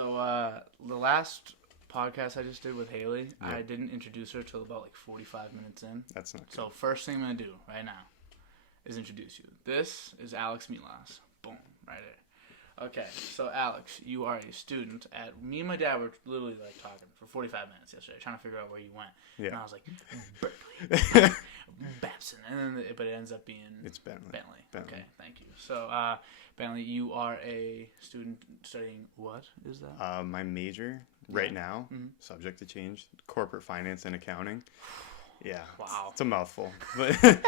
So the last podcast I just did with Haley, Yeah. I didn't introduce her till about like 45 minutes in. That's not good. So first thing I'm going to do right now is introduce you. This is Alex Milas. Boom, right there. Okay, so Alex, you are a student at... Me and my dad were literally like talking for 45 minutes yesterday, trying to figure out where you went. Yeah. And I was like, Berkeley, Babson. And then but it ends up being... It's Bentley. Okay, thank you. So, Bentley, you are a student studying what is that? My major right now, subject to change, corporate finance and accounting. Yeah. Wow. It's a mouthful. But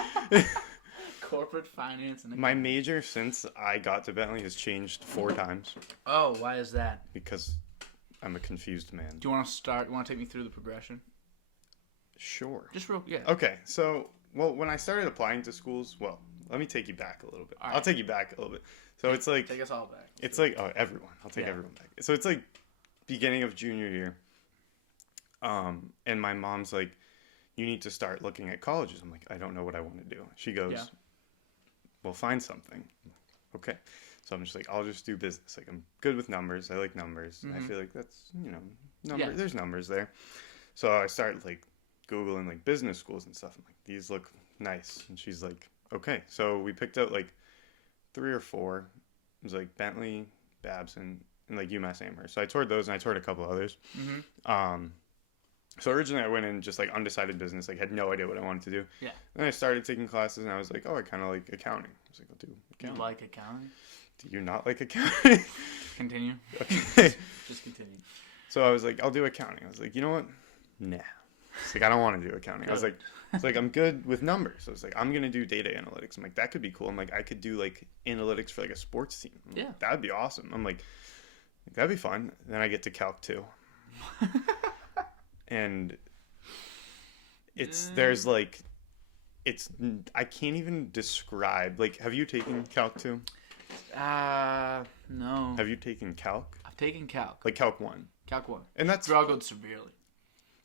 Corporate finance and accounting. my major since I got to Bentley has changed 4 times Oh, why is that? because I'm a confused man. Do you want to start? You want to take me through the progression? Sure. Just real, yeah. Okay, so, when I started applying to schools, let me take you back a little bit. All right. I'll take you back a little bit. So it's like... Take us all back. It's like, everyone. I'll take everyone back. So it's like beginning of junior year. And my mom's like, you need to start looking at colleges. I'm like, I don't know what I want to do. She goes, well, find something. I'm like, okay. So I'm just like, I'll just do business. Like, I'm good with numbers. I like numbers. I feel like that's, there's numbers there. So I start like Googling like business schools and stuff. I'm like, these look nice. And she's like, okay. So we picked out like 3 or 4. It was like Bentley, Babson, and like UMass Amherst. So I toured those and I toured a couple others. So originally I went in just like undecided business, like had no idea what I wanted to do. Yeah. Then I started taking classes and I was like, oh, I kind of like accounting. I was like, I'll do accounting. You like accounting? Do you not like accounting? Continue. Okay. Just continue. So I was like, I'll do accounting. I was like, you know what? Nah. It's like, I don't want to do accounting. I was like, I'm good with numbers. So I was like, I'm going to do data analytics. I'm like, that could be cool. I'm like, I could do like analytics for like a sports team. I'm like, that'd be awesome. I'm like, that'd be fun. Then I get to Calc 2. And there's like, I can't even describe. Like, have you taken Calc 2? No. Have you taken Calc? I've taken Calc. Like Calc 1. Calc 1. And that's... Struggled severely.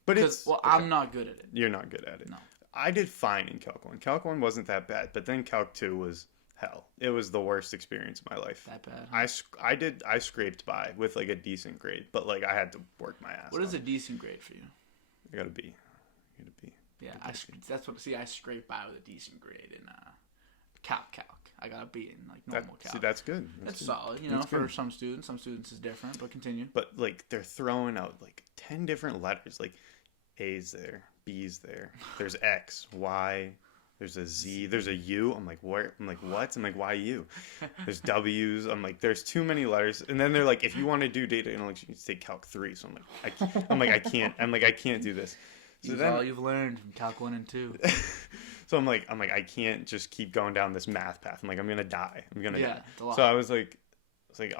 But it's... Well, okay. I'm not good at it. You're not good at it. No. I did fine in Calc 1. Calc 1 wasn't that bad, but then Calc 2 was hell. It was the worst experience of my life. That bad? I scraped by with like a decent grade, but like I had to work my ass What off. is a decent grade for you? I got a B. Yeah, I scraped by with a decent grade in Calc. I got a B in like normal Calc. See, that's good. That's good. solid, for good. Some students. Some students is different, but continue. But like they're throwing out like 10 different letters, like A's there, B's there. There's X, Y, there's a Z, there's a U. I'm like, where? I'm like, what? I'm like, why U? There's W's. I'm like, there's too many letters. And then they're like, if you want to do data analytics, you need to take Calc 3. So I'm like, I can't do this. So Use all you've learned from Calc 1 and 2. So I'm like, I can't just keep going down this math path. I'm like, I'm gonna die. I'm gonna die. It's a lot. So I was like,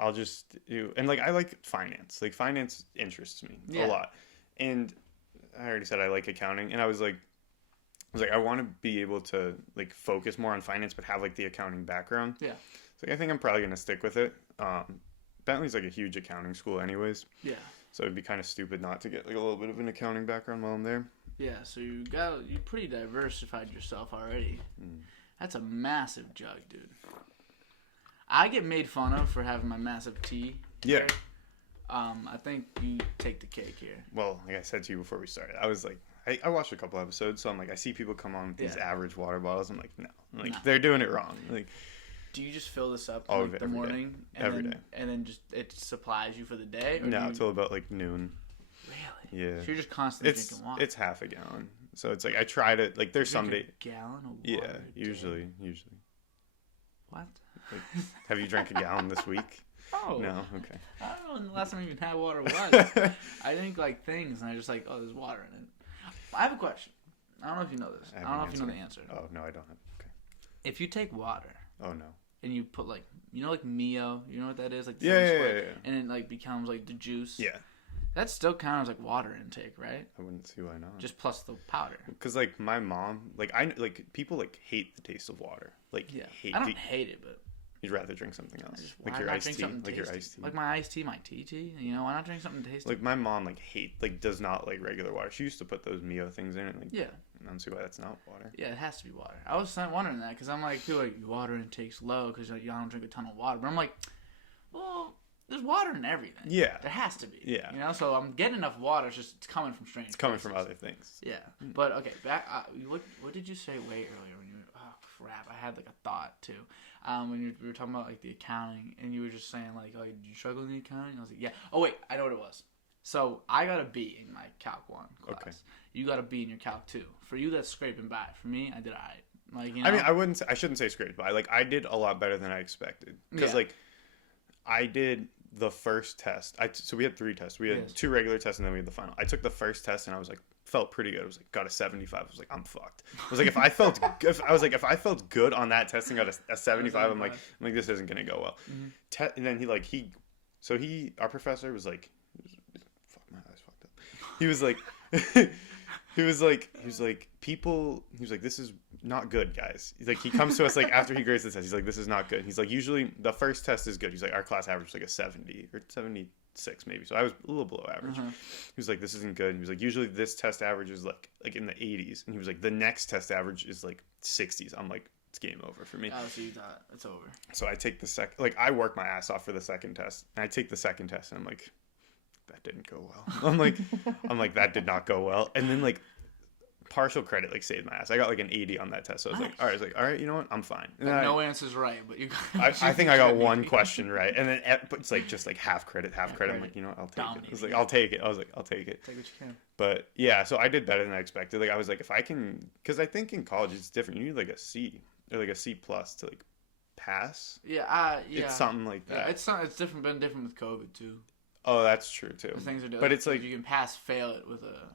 I'll just do, and like I like finance. Like finance interests me a lot. And I already said I like accounting, and I was like, I want to be able to like focus more on finance, but have like the accounting background. Yeah. So I think I'm probably gonna stick with it. Bentley's like a huge accounting school, anyways. Yeah. So it'd be kind of stupid not to get like a little bit of an accounting background while I'm there. Yeah, so you pretty diversified yourself already. That's a massive jug, dude. I get made fun of for having my massive T. Yeah. I think you take the cake here. Well, like I said to you before we started, I was like, I watched a couple episodes, so I'm like, I see people come on with these average water bottles. I'm like, no. They're doing it wrong. Like, do you just fill this up the every morning? Day. Every day. And then just it supplies you for the day? Or no, until about like noon. Really? Yeah. So you're just constantly drinking water? It's half a gallon. So it's like, I try to, like, there's some days. A gallon of water? Yeah, usually. What? Like, have you drank a gallon this week? Oh. No? Okay. I don't know when the last time I even had water was. I drink like things and I just like, oh, there's water in it. I have a question. I don't know if you know this. I don't know if you know the answer. Oh, no, I don't have. Okay. If you take water. Oh, no. And you put like, like Mio, you know what that is? Like yeah. And it like becomes like the juice. Yeah. That still counts as like water intake, right? I wouldn't see why not. Just plus the powder. Because like my mom, like people like hate the taste of water. Like I don't hate it, but you'd rather drink something else. Like your iced tea. Like my iced tea, my tea. Why not drink something tasty? Like my mom does not like regular water. She used to put those Mio things in it. Like, yeah. I don't see why that's not water. Yeah, it has to be water. I was wondering that because I'm like, people like, your water intake's low because like, you don't drink a ton of water. But I'm like, well, there's water in everything. Yeah. There has to be. Yeah. You know, so I'm getting enough water. It's coming from strange. It's coming places. from other things. Yeah. But okay, back. What did you say way earlier when you? Oh crap! I had like a thought too. When we were talking about like the accounting, and you were just saying like, oh, did you struggle in the accounting? I was like, yeah. Oh wait, I know what it was. So I got a B in my Calc 1 class. Okay. You got a B in your Calc 2. For you, that's scraping by. For me, I did alright. Like, you know? I mean, I shouldn't say scraped by. Like, I did a lot better than I expected. Because, like, I did the first test. So we had 3 tests. We had 2 regular tests, and then we had the final. I took the first test, and I was like, felt pretty good. I was like, got a 75. I was like, I'm fucked. I was like, if I felt good on that test and got a 75, I'm like, this isn't gonna go well. Mm-hmm. And then our professor was like, fuck, my eyes fucked up. He was like, this is not good, guys. He's like, he comes to us like after he grades the test. He's like, this is not good. He's like, usually the first test is good. He's like, our class average was like a 70 or 76 maybe. So I was a little below average. He was like, this isn't good. And he was like, usually this test average is like in the 80s. And he was like, the next test average is like 60s. I'm like, it's game over for me. Oh, so you thought it's over. So I take I work my ass off for the second test. And I take the second test and I'm like, that didn't go well. I'm like, that did not go well. And then like, partial credit like saved my ass. I got like an 80 on that test. So I was like, all right, you know what? I'm fine. Like, no answer's right, but you got I think I got one question right. And then it's like just like half credit. I'm like, you know what? I'll take it. I was like, I'll take it. Take what you can. But yeah, so I did better than I expected. Like I was like, if I can, because I think in college it's different. You need like a C or like a C plus to like pass. Yeah. It's something like that. Yeah, it's different. Been different with COVID too. Oh, that's true too. Things are different. But it's like you can fail it with a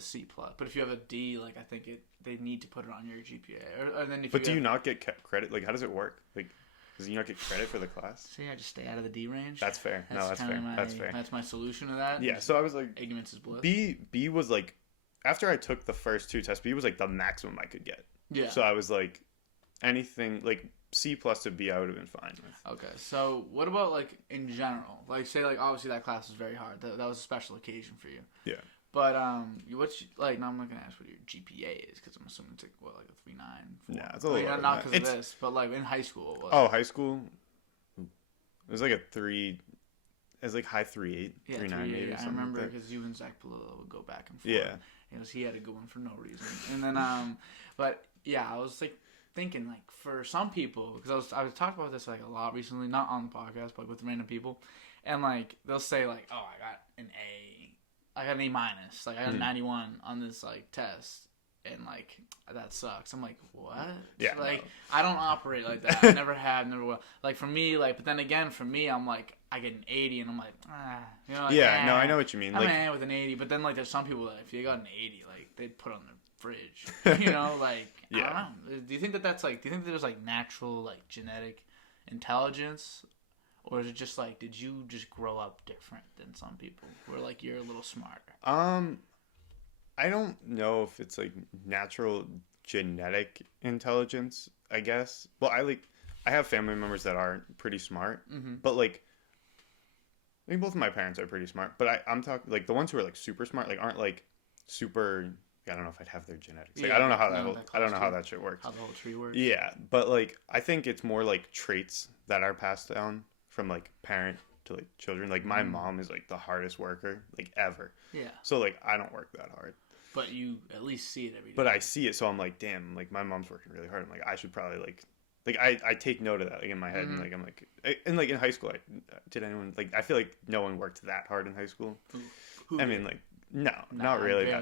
C plus. But if you have a D, like I think they need to put it on your GPA. Or then do you not get credit? Like how does it work? Like does you not get credit for the class? See, I just stay out of the D range. That's fair. That's fair. That's fair. That's my solution to that. Yeah. So I was like, ignorance is bliss. B was like, after I took the first 2 tests, B was like the maximum I could get. Yeah. So I was like, anything like C plus to B, I would have been fine with. Okay, so what about like in general? Like say like obviously that class was very hard. That was a special occasion for you. Yeah. But like now I'm not gonna ask what your GPA is because I'm assuming it's like a 3.9. Yeah, it's a little. Not because of this, but like in high school. High school. It was like a 3. It was like high 3.8, 3.9 maybe. I remember because you and Zach Palillo would go back and forth. Yeah. He had a good one for no reason, and then but yeah, I was like thinking like for some people because I was talking about this like a lot recently, not on the podcast, but with random people, and like they'll say like, oh, I got an A, I got an A minus, like I got a 91 on this like test, and like that sucks. I'm like, what? Yeah. Like I don't operate like that. I never have, never will. Like for me, like but then again for me, I'm like I get an 80 and I'm like, you know. Like, yeah. No, I know what you mean. I'm like with an 80, but then like there's some people that if you got an 80, like they'd put on their fridge, you know, like yeah. I don't know. Do you think that there's like natural like genetic intelligence, or is it just like did you just grow up different than some people where like you're a little smarter? I don't know if it's like natural genetic intelligence, I guess. Well, I have family members that are pretty smart, but like I think both of my parents are pretty smart, but I'm talking like the ones who are like super smart, like aren't like super. I don't know if I'd have their genetics. Like, yeah, I don't know how that shit works. How the whole tree works. Yeah, but like I think it's more like traits that are passed down from like parent to like children. Like my mom is like the hardest worker like ever. Yeah. So like I don't work that hard. But you at least see it every day. But I see it, so I'm like, damn, like my mom's working really hard. I'm like, I should probably like I take note of that like in my head, and like I'm like, and like in high school, did anyone like? I feel like no one worked that hard in high school. I mean, like no, not really.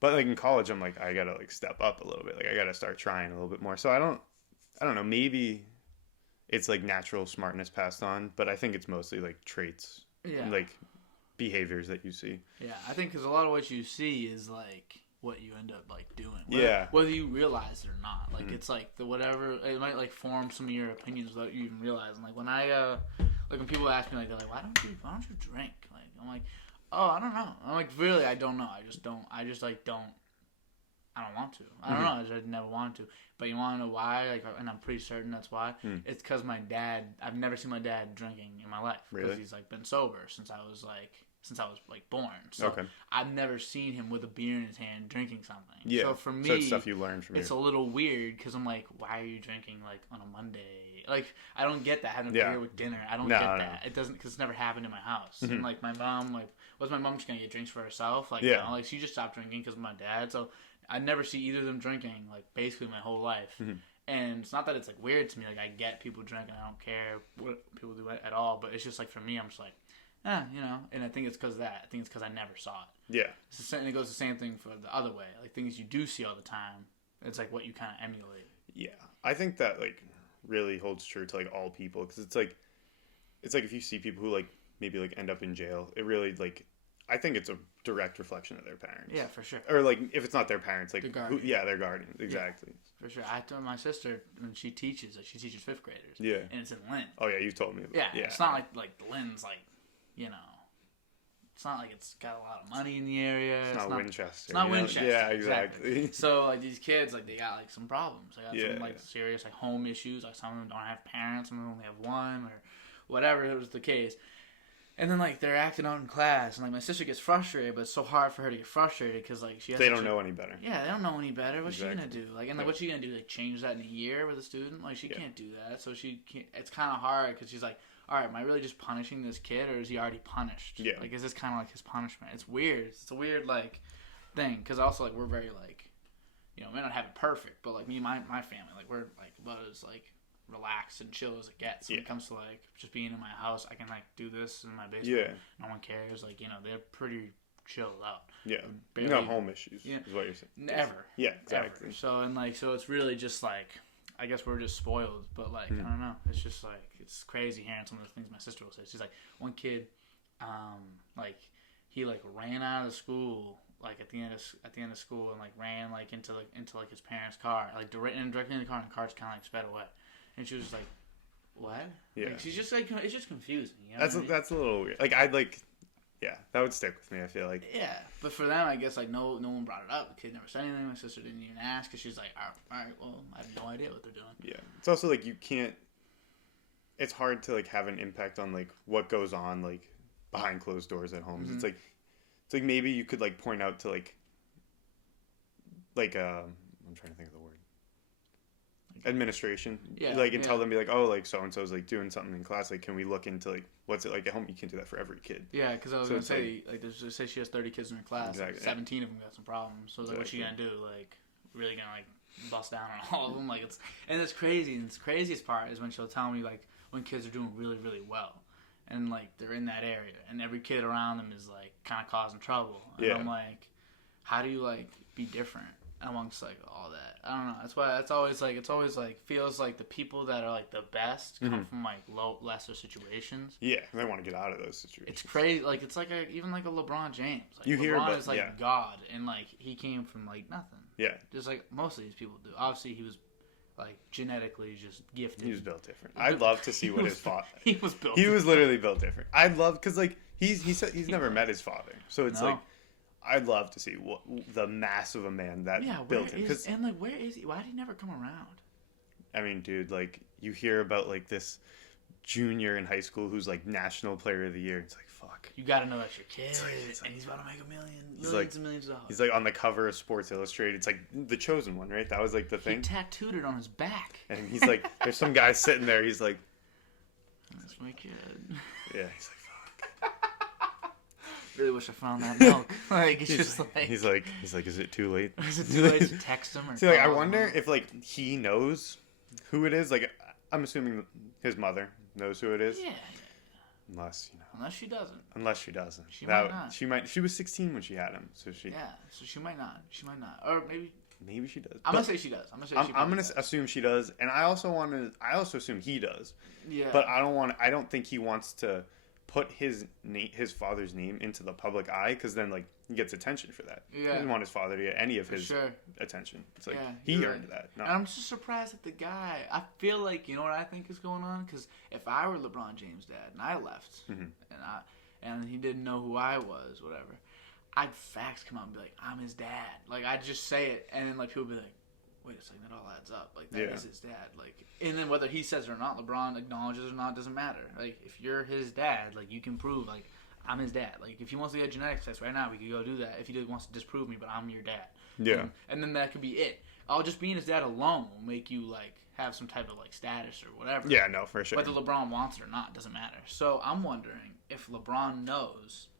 But like in college, I'm like, I gotta like step up a little bit. Like I gotta start trying a little bit more. So I don't know. Maybe it's like natural smartness passed on, but I think it's mostly like traits, and, like behaviors that you see. Yeah, I think because a lot of what you see is like what you end up like doing. Whether you realize it or not. Like it's like the whatever it might like form some of your opinions without you even realizing. Like when I like when people ask me like they're like, why don't you drink? Like I'm like, oh, I don't know. I'm like, really, I don't know. I just don't want to. I don't know. I just never wanted to. But you want to know why? Like, and I'm pretty certain that's why. It's because my dad. I've never seen my dad drinking in my life. Really? Because he's like been sober since I was like since I was like born. So I've never seen him with a beer in his hand drinking something. Yeah. So for me, it's stuff you learn from it's a little weird because I'm like, why are you drinking like on a Monday? Like I don't get that having a beer with dinner. I don't get that. It doesn't because it's never happened in my house. And like my mom, like was my mom just gonna get drinks for herself? Like no, like she just stopped drinking because of my dad. So I never see either of them drinking like basically my whole life. And it's not that it's like weird to me. Like I get people drinking. I don't care what people do at all. But it's just like for me, I'm just like. You know, and I think it's because of that. I think it's because I never saw it. Yeah. And it goes the same thing for the other way. Like, things you do see all the time, it's like what you kind of emulate. Yeah. I think that, like, really holds true to, like, all people. Because it's like if you see people who, like, maybe, like, end up in jail, it really, like, I think it's a direct reflection of their parents. Yeah, for sure. Or, like, if it's not their parents, like, their guardians. Their guardians. Exactly. Yeah, for sure. I told my sister when she teaches 5th graders. Yeah. And it's in Lynn. Oh, yeah, you've told me about it. Yeah. It's not like Lynn's, like, you know. It's not like it's got a lot of money in the area. It's not Winchester. It's not Winchester. Yeah, exactly. So, like, these kids, like, they got, like, some problems. They got some, like, serious, like, home issues. Like, some of them don't have parents. Some of them only have one or whatever it was the case. And then, like, they're acting out in class. And, like, my sister gets frustrated, but it's so hard for her to get frustrated because, like, she has They don't know any better. Yeah, they don't know any better. What's she going to do? Like, and, like, what's she going to do? Like, change that in a year with a student? Like, she can't do that. So she can't. It's kind of hard because she's like, all right, am I really just punishing this kid, or is he already punished? Yeah. Like, is this kind of like his punishment? It's weird. It's a weird, like, thing. Because also, like, we're very, like, you know, we don't have it perfect, but, like, me and my family, like, we're, like, about as, like, relaxed and chill as it gets. When it comes to, like, just being in my house, I can, like, do this in my basement. Yeah. No one cares. Like, you know, they're pretty chilled out. Yeah. No home issues is what you're saying. Never. Yeah, exactly. Ever. So, and, like, so it's really just, like, I guess we're just spoiled, but, like, I don't know. It's just, like, it's crazy hearing some of the things my sister will say. She's like, one kid, like, he, like, ran out of school, like, at the end of school and, like, ran, like, into his parents' car, like, directly in the car, and the car just kind of, like, sped away. And she was just like, what? Yeah. Like, she's just, like, it's just confusing. You know that's a little weird. Like, I'd, like, yeah, that would stick with me, I feel like. Yeah, but for them, I guess, like, no one brought it up. The kid never said anything. My sister didn't even ask, because she's like, all right, well, I have no idea what they're doing. Yeah. It's also, like, you can't, it's hard to, like, have an impact on, like, what goes on, like, behind closed doors at homes. It's like maybe you could, like, point out to, like, I'm trying to think of the word. Administration, and tell them, be like, oh, like so and so's like doing something in class, like can we look into like what's it like at home? You can't do that for every kid. Yeah, because I was gonna say like just say she has 30 kids in her class, exactly, like 17 of them got some problems. So like, what's she gonna do? Like really gonna like bust down on all of them? Like it's crazy. And the craziest part is when she'll tell me like when kids are doing really really well, and like they're in that area, and every kid around them is like kind of causing trouble. And I'm like, how do you like be different amongst like all that? I don't know. That's why it's always like feels like the people that are like the best come from like lesser situations. Yeah, they want to get out of those situations. It's crazy. Like it's like even like a LeBron James. Like, you hear LeBron is like God, and like he came from like nothing. Yeah, just like most of these people do. Obviously, he was like genetically just gifted. He was built different. I'd love to see what his father. He was built. He was literally built different. I'd love because like he said he's never met his father, so it's like. I'd love to see what the mass of a man that built him. And like, where is he? Why did he never come around? I mean, dude, like you hear about like this junior in high school who's like national player of the year. It's like, fuck. You got to know that's your kid, and he's about to make millions and millions of dollars. He's like on the cover of Sports Illustrated. It's like the chosen one, right? That was like the thing. He tattooed it on his back. And he's like, there's some guy sitting there. He's like, that's my kid. Yeah, he's like. Really wish I found that milk. Like it's just like he's like, is it too late? Is it too late to text him? Or see, like I wonder if like he knows who it is. Like I'm assuming his mother knows who it is. Yeah. Unless you know. Unless she doesn't. She might not. She might. She was 16 when she had him, so she. Yeah. So she might not. Or maybe. Maybe she does. I'm gonna say she does. I'm gonna assume she does, and I also assume he does. Yeah. But I don't think he wants to put his father's name into the public eye, because then like he gets attention for that. Yeah. He doesn't want his father to get any of his attention. It's like he earned that. No. And I'm just surprised at the guy. I feel like, you know what I think is going on? Because if I were LeBron James' dad and I left and he didn't know who I was, whatever, I'd facts come out and be like, I'm his dad. Like I'd just say it, and then like people would be like, wait a second, that all adds up. Like that is his dad. Like, and then whether he says it or not, LeBron acknowledges it or not, doesn't matter. Like if you're his dad, like you can prove like I'm his dad. Like, if he wants to get a genetics test right now, we could go do that. If he wants to disprove me, but I'm your dad. Yeah. And then that could be it. Just being his dad alone will make you, like, have some type of, like, status or whatever. Yeah, no, for sure. Whether LeBron wants it or not, doesn't matter. So I'm wondering if LeBron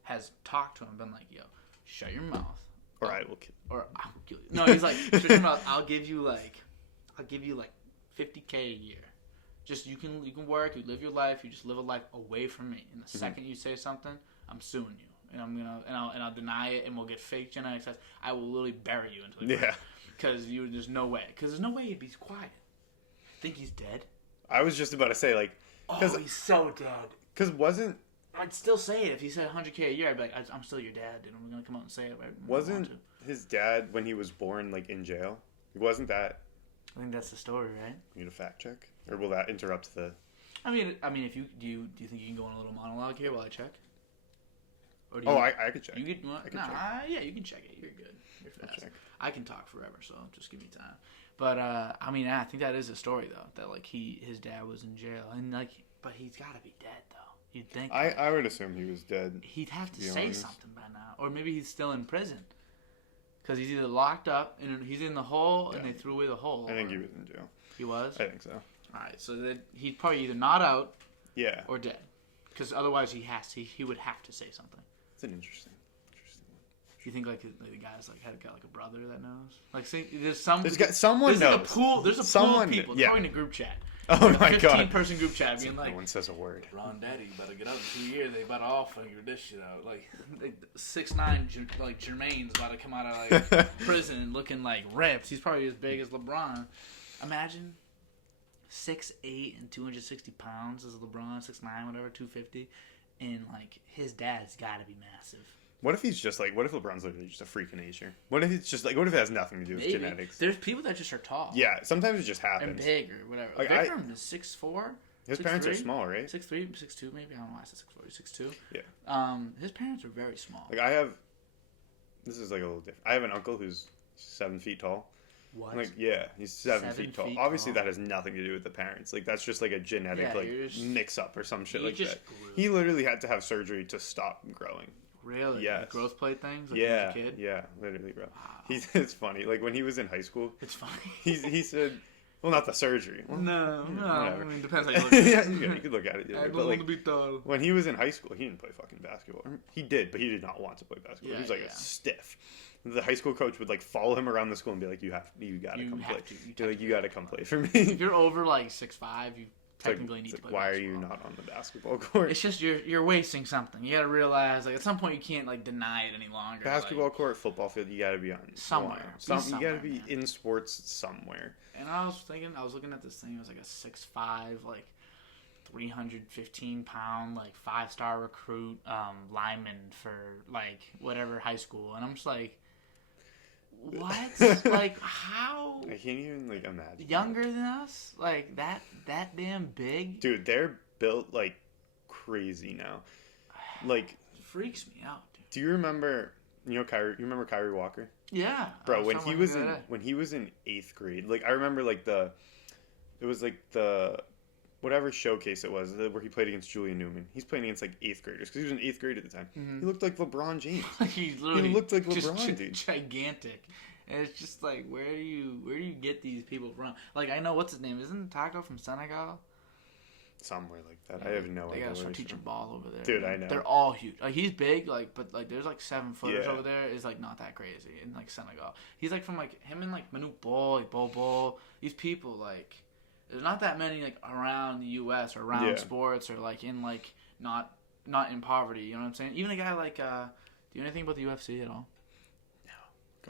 has talked to him and been like, yo, shut your mouth. Or I will kill you. Or I'll kill you. No, he's like, shut your mouth. I'll give you like $50K a year. Just you can work, you live your life, you just live a life away from me. And the second you say something, I'm suing you. And I'll deny it, and we'll get fake genetics tests. I will literally bury you until the ground. Because there's no way. Because there's no way he'd be quiet. Think he's dead? I was just about to say, like... he's so dead. Because wasn't... I'd still say it. If he said $100K a year, I'd be like, I'm still your dad, dude. I'm going to come out and say it. Right? Wasn't his dad, when he was born, like, in jail? Wasn't that... I think that's the story, right? You need a fact check? Or will that interrupt the... I mean, if you... Do you think you can go on a little monologue here while I check? Or do I could check. You could... check. Yeah, you can check it. You're good. You're fast. Check. I can talk forever, so just give me time. But, I mean, I think that is a story, though. That, like, his dad was in jail. And, like... But he's got to be dead, though. You'd think. I would assume he was dead. He'd have to say something by now. Or maybe he's still in prison. Because he's either locked up, and he's in the hole, and they threw away the hole. I think he was in jail. He was? I think so. Alright, so then he's probably either not out or dead. Because otherwise he would have to say something. It's an interesting one. Do you think like the guy's like had a brother that knows? Like, see, there's someone knows. There's a pool of people throwing a group chat. Oh like my god! 15-person group chat being like, no one says a word. Ron Daddy, you better get out in 2 years. They about to all figure this shit out. Like 6'9", like Jermaine's about to come out of like prison looking like ripped. He's probably as big as LeBron. Imagine 6'8" and 260 pounds as LeBron, 6'9", whatever, 250, and like his dad's got to be massive. What if he's just like? What if LeBron's literally just a freak of nature? What if it's just like? What if it has nothing to do with genetics? There's people that just are tall. Yeah, sometimes it just happens. And big or whatever. Like Vikram is 6'4". His parents are small, right? 6'3", 6'2", maybe. I don't know why I said 6'4". 6'2". Yeah. His parents are very small. Like this is like a little different. I have an uncle who's 7 feet tall. What? Like, yeah, he's 7 feet tall. Obviously, that has nothing to do with the parents. Like, that's just like a genetic mix-up or some shit like that. He literally had to have surgery to stop growing. Really? Yes. Like growth plate things? Like yeah. As a kid? Yeah, literally, bro. Wow. It's funny. Like, when he was in high school... It's funny. He said... Well, not the surgery. Well, no. Whatever. I mean, depends how you look at it. Yeah, you could look at it. I don't want to be tall. When he was in high school, he didn't play fucking basketball. He did, but he did not want to play basketball. He was like a stiff. The high school coach would like follow him around the school and be like, "You gotta come play. You gotta come play for me." If you're over like 6'5", you technically need to play. Why basketball. are you not on the basketball court? It's just you're wasting something. You gotta realize like at some point you can't like deny it any longer. Basketball court, football field, you gotta be on somewhere. You gotta be in sports somewhere. And I was looking at this thing. It was like a 6'5", like 315-pound, like 5-star recruit lineman for like whatever high school, and I'm just like, what? Like how? I can't even like imagine. Younger than us, like that damn big. Dude, they're built like crazy now. Like it freaks me out, dude. Do you remember? You remember Kyrie Walker? Yeah, bro. When he was in 8th grade, like I remember like it was like the whatever showcase it was where he played against Julian Newman. He's playing against like 8th graders because he was in 8th grade at the time. Mm-hmm. He looked like LeBron James. He looked like LeBron, dude. Gigantic. And it's just like, where do you get these people from? Like, I know what's his name. Isn't Taco from Senegal? Somewhere like that. Yeah, I have no idea. They gotta start teaching ball over there. Dude, I know. They're all huge. Like, he's big, like, but like there's like 7-footers over there. Is like not that crazy in like Senegal. He's like from like him and like Manute Bol, like Bol. These people like. There's not that many like around the U.S. or around sports or like in like not in poverty. You know what I'm saying? Even a guy like, do you know anything about the UFC at all? No.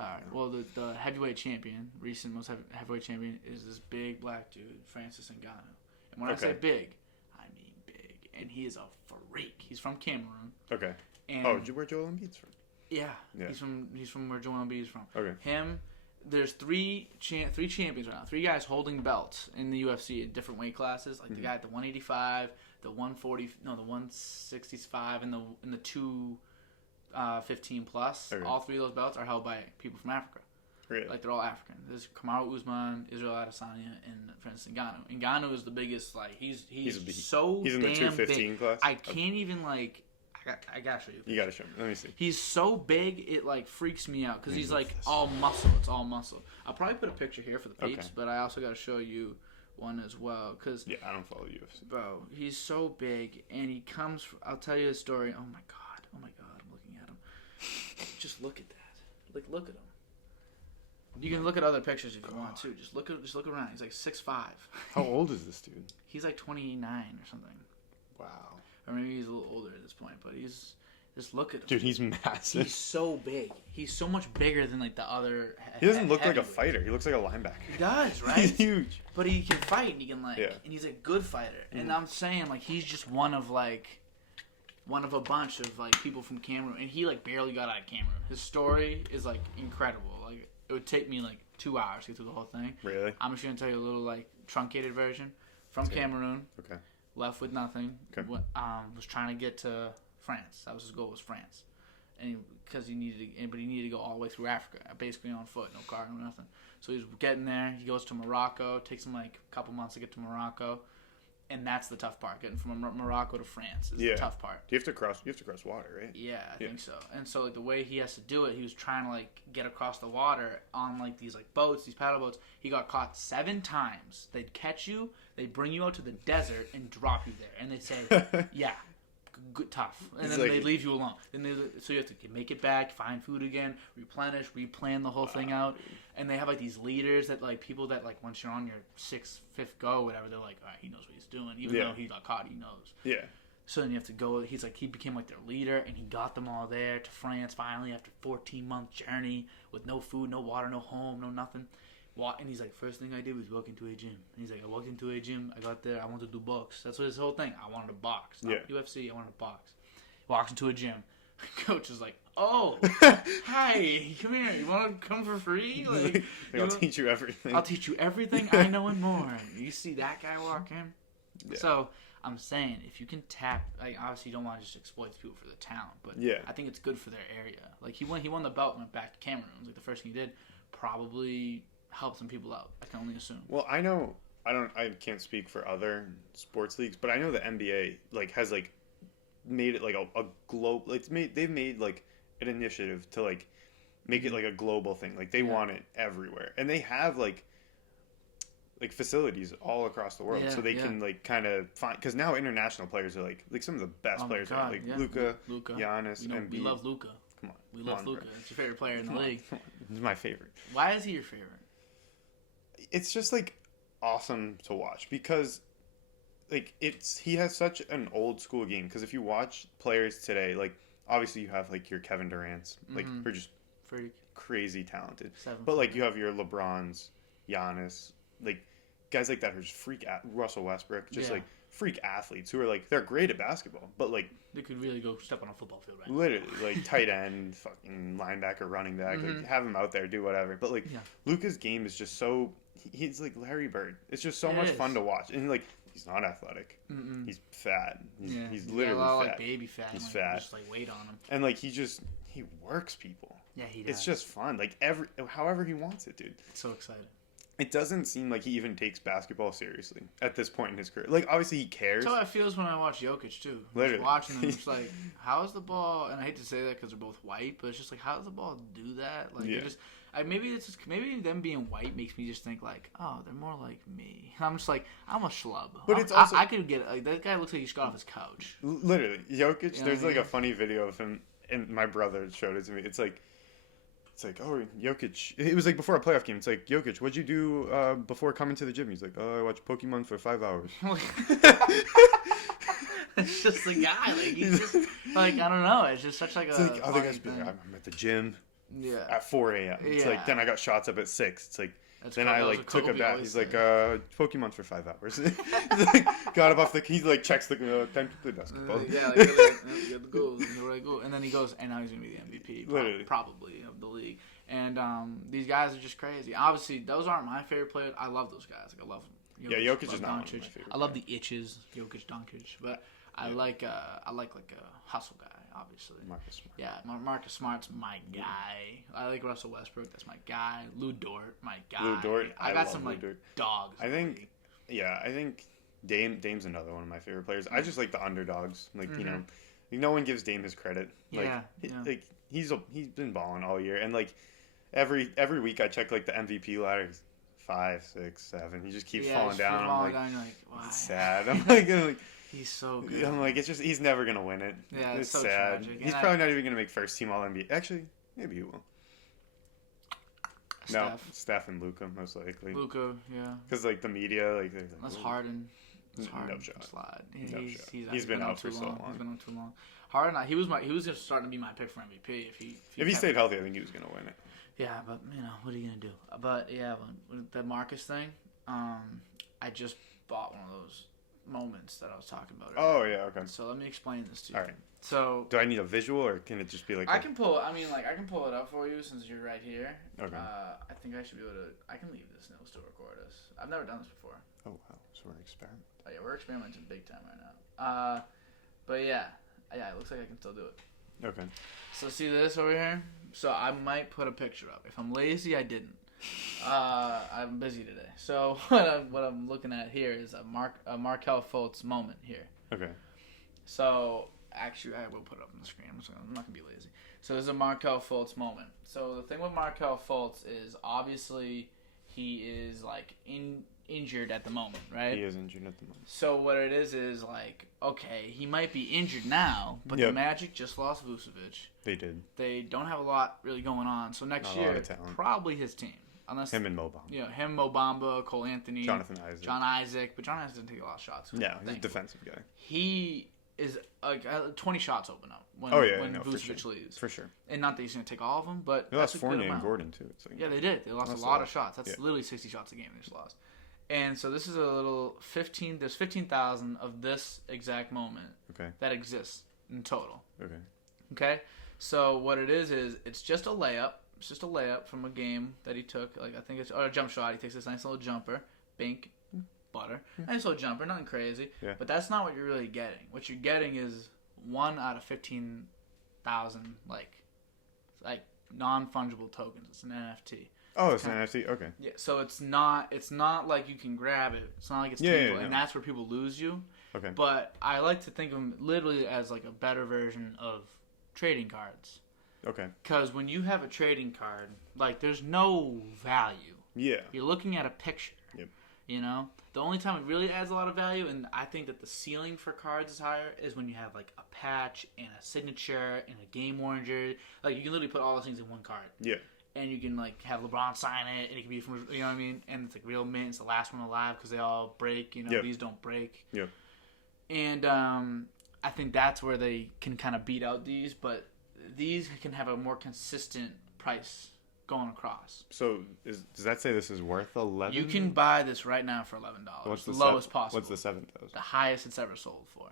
All right. Well, the heavyweight champion, recent most heavyweight champion, is this big black dude, Francis Ngannou. And when I say big, I mean big. And he is a freak. He's from Cameroon. Okay. And where Joel Embiid's from? Yeah. He's from where Joel Embiid's from. Okay. Him. There's three champions right now. 3 guys holding belts in the UFC in different weight classes. Like the guy at the 185, the 140, the 165, and the 215 plus. Okay. All 3 of those belts are held by people from Africa. Really? Like they're all African. There's Kamaru Usman, Israel Adesanya, and Francis Ngannou. Ngannou is the biggest. Like he's so he's in damn the 215 big. class. I can't even like. I gotta show you. You gotta show me. Let me see. He's so big, it like freaks me out because he's like all muscle. It's all muscle. I'll probably put a picture here for the peeps, but I also gotta show you one as well because I don't follow UFC. Bro, he's so big, and he comes. I'll tell you a story. Oh my god, I'm looking at him. Just look at that. Like, look at him. You can look at other pictures if you want to. Just look around. He's like 6'5". How old is this dude? He's like 29 or something. Wow. Or maybe he's a little older at this point, but he's just look at him. Dude, he's massive. He's so big. He's so much bigger than like the other. He doesn't look like a fighter. He looks like a linebacker. He does, right? He's huge. But he can fight, and he can and he's a good fighter. And I'm saying like he's just one of a bunch of like people from Cameroon, and he like barely got out of Cameroon. His story is like incredible. Like it would take me like 2 hours to get through the whole thing. Really? I'm just gonna tell you a little like truncated version. From Cameroon. Okay. Left with nothing. Okay. Was trying to get to France. That was his goal. Was France, and because he needed to go all the way through Africa, basically on foot, no car, no nothing. So he's getting there. He goes to Morocco. Takes him like a couple months to get to Morocco. And that's the tough part. Getting from Morocco to France is the tough part. You have to cross water, right? Yeah, I think so. And so like the way he has to do it, he was trying to like get across the water on like these like boats, these paddle boats. He got caught 7 times. They'd catch you, they'd bring you out to the desert and drop you there. And they'd say, yeah, good, tough. And then they'd leave you alone. So you have to make it back, find food again, replenish, replan the whole thing out. And they have like these leaders that like people that like once you're on your 6th, 5th go, whatever, they're like, all right, he knows what he's doing. Even though he got caught, he knows. Yeah. So then you have to go. He became like their leader, and he got them all there to France finally after 14-month journey with no food, no water, no home, no nothing. And he's like, first thing I did was walk into a gym. And he's like, I walked into a gym. I got there. I wanted to do box. That's what his whole thing. I wanted to box. Not UFC. I wanted to box. Walks into a gym. Coach is like, oh, hi, come here. You want to come for free? Like, I'll teach you everything. I'll teach you everything I know and more. You see that guy walk in? Yeah. So I'm saying, if you can tap, like obviously you don't want to just exploit people for the talent, but I think it's good for their area. Like he won the belt and went back to Cameroon. It was like the first thing he did. Probably helped some people out. I can only assume. Well, I can't speak for other sports leagues, but I know the NBA like has like made it like a global. They've made like an initiative to like make it like a global thing. Like they want it everywhere, and they have like facilities all across the world, so they can like kind of find, because now international players are like some of the best players are like Luka, Giannis, Embiid. We love Luka. Come on, we love Luka. It's your favorite player in the league. He's my favorite. Why is he your favorite? It's just like awesome to watch because like he has such an old school game. Because if you watch players today, like obviously you have like your Kevin Durant's, like who are just crazy talented, but like you have your LeBrons, Giannis, like guys like that who are just Russell Westbrook, just like freak athletes who are like they're great at basketball, but like they could really go step on a football field, right? Literally, like tight end, fucking linebacker, running back, like have him out there, do whatever. But like Luka's game is just so he's like Larry Bird. It's just so much fun to watch, and like he's not athletic. He's fat. He's literally fat. Like baby fat. He's fat. Just like weight on him, and like he works people. Yeah, he does. It's just fun. Like however he wants it, dude. It's so exciting. It doesn't seem like he even takes basketball seriously at this point in his career. Like, obviously he cares. That's how it feels when I watch Jokic, too. Literally. Just watching him, it's like, how is the ball... And I hate to say that because they're both white, but it's just like, how does the ball do that? Like, maybe them being white makes me just think, like, oh, they're more like me. And I'm just like, I'm a schlub. But it's also... I could get... Like, that guy looks like he just got off his couch. Literally. Jokic, there's like a funny video of him, and my brother showed it to me. It's like, oh, Jokic. It was like before a playoff game. It's like, Jokic, what'd you do before coming to the gym? He's like, oh, I watched Pokemon for 5 hours. It's just a guy. Like, he's just, like, I don't know. It's just such like it's a... Like, other guys be like, I'm at the gym at 4 a.m. It's like, then I got shots up at 6. It's like, then I like took a bath. He's like, Pokemon for 5 hours. He's like, got up off the... He like checks the time to play basketball. You got the goals. And then he goes, and now he's going to be the MVP. Probably of the league. And these guys are just crazy. Obviously, those aren't my favorite players. I love those guys. Like, I love them. Jokic is not one of my favorite. I love the itches, Jokic, Doncic. But I like like a hustle guy, obviously. Marcus Smart. Yeah, Marcus Smart's my guy. I like Russell Westbrook. That's my guy. Lou Dort, my guy. Lou Dort. I got some like dogs. I think Dame's another one of my favorite players. I just like the underdogs. Like you know, no one gives Dame his credit. Like he's been balling all year, and like every week I check like the MVP ladder. He's 5, 6, 7. He just keeps falling down. I'm like, why? It's sad. I'm like he's so good. I'm like, it's just he's never gonna win it. Yeah, it's so sad. Tragic. He's probably not even gonna make first team All NBA. Actually, maybe he will. No, Steph and Luka most likely. Luka, yeah. Because like the media, like that's Harden. That's Harden. No shot. Slide. He's been out for so long. He's been out too long. Harden, he was just starting to be my pick for MVP if he stayed healthy. I think he was gonna win it. Yeah, but what are you gonna do? But yeah, with the Marcus thing, I just bought one of those moments that I was talking about earlier. Oh yeah, okay. So let me explain this to you. All right. So do I need a visual or can it just be like? I can pull it up for you since you're right here. Okay. I think I should be able to. I can leave this and it'll still record us. I've never done this before. Oh wow, so we're experimenting. Oh yeah, we're experimenting big time right now. But yeah, it looks like I can still do it. Okay. So see this over here? So I might put a picture up. If I'm lazy, I didn't. I'm busy today. So what I'm looking at here is a Markelle Fultz moment here. Okay. So actually, I will put it up on the screen. I'm not gonna be lazy. So this is a Markelle Fultz moment. So the thing with Markelle Fultz is obviously he is like injured at the moment, right? He is injured at the moment. So what it is like, okay, he might be injured now, but the Magic just lost Vucevic. They did. They don't have a lot really going on. So next year, probably his team. Unless him and Mo Bamba. Yeah, him, Mo Bamba, Cole Anthony. John Isaac. But John Isaac doesn't take a lot of shots. Yeah, he's a defensive guy. He is 20 shots open up when Vucevic leaves. For sure. And not that he's going to take all of them, but they lost Fournier and Gordon, too. It's like, yeah, they did. They lost a lot of shots. That's literally 60 shots a game they just lost. And so this is a little 15. There's 15,000 of this exact moment that exists in total. Okay. So what it is it's just a layup. It's just a layup from a game that he took. Like I think it's a jump shot. He takes this nice little jumper, bink, butter, nice little jumper, nothing crazy. Yeah. But that's not what you're really getting. What you're getting is 1 out of 15,000 like non-fungible tokens. It's an NFT. Oh, it's an NFT. Okay. Yeah, so it's not like you can grab it. It's not like it's tangible, and that's where people lose you. Okay. But I like to think of them literally as like a better version of trading cards. Okay. Because when you have a trading card, like there's no value. Yeah. You're looking at a picture. Yep. You know, the only time it really adds a lot of value, and I think that the ceiling for cards is higher, is when you have like a patch and a signature and a game worn jersey. Like you can literally put all those things in one card. Yeah. And you can like have LeBron sign it, and it can be from, you know what I mean? And it's like real mint. It's the last one alive because they all break. You know, these don't break. Yeah. And I think that's where they can kind of beat out these, but these can have a more consistent price going across. So does that say this is worth $11? You can buy this right now for $11. What's the lowest possible? What's the 7,000? The highest it's ever sold for.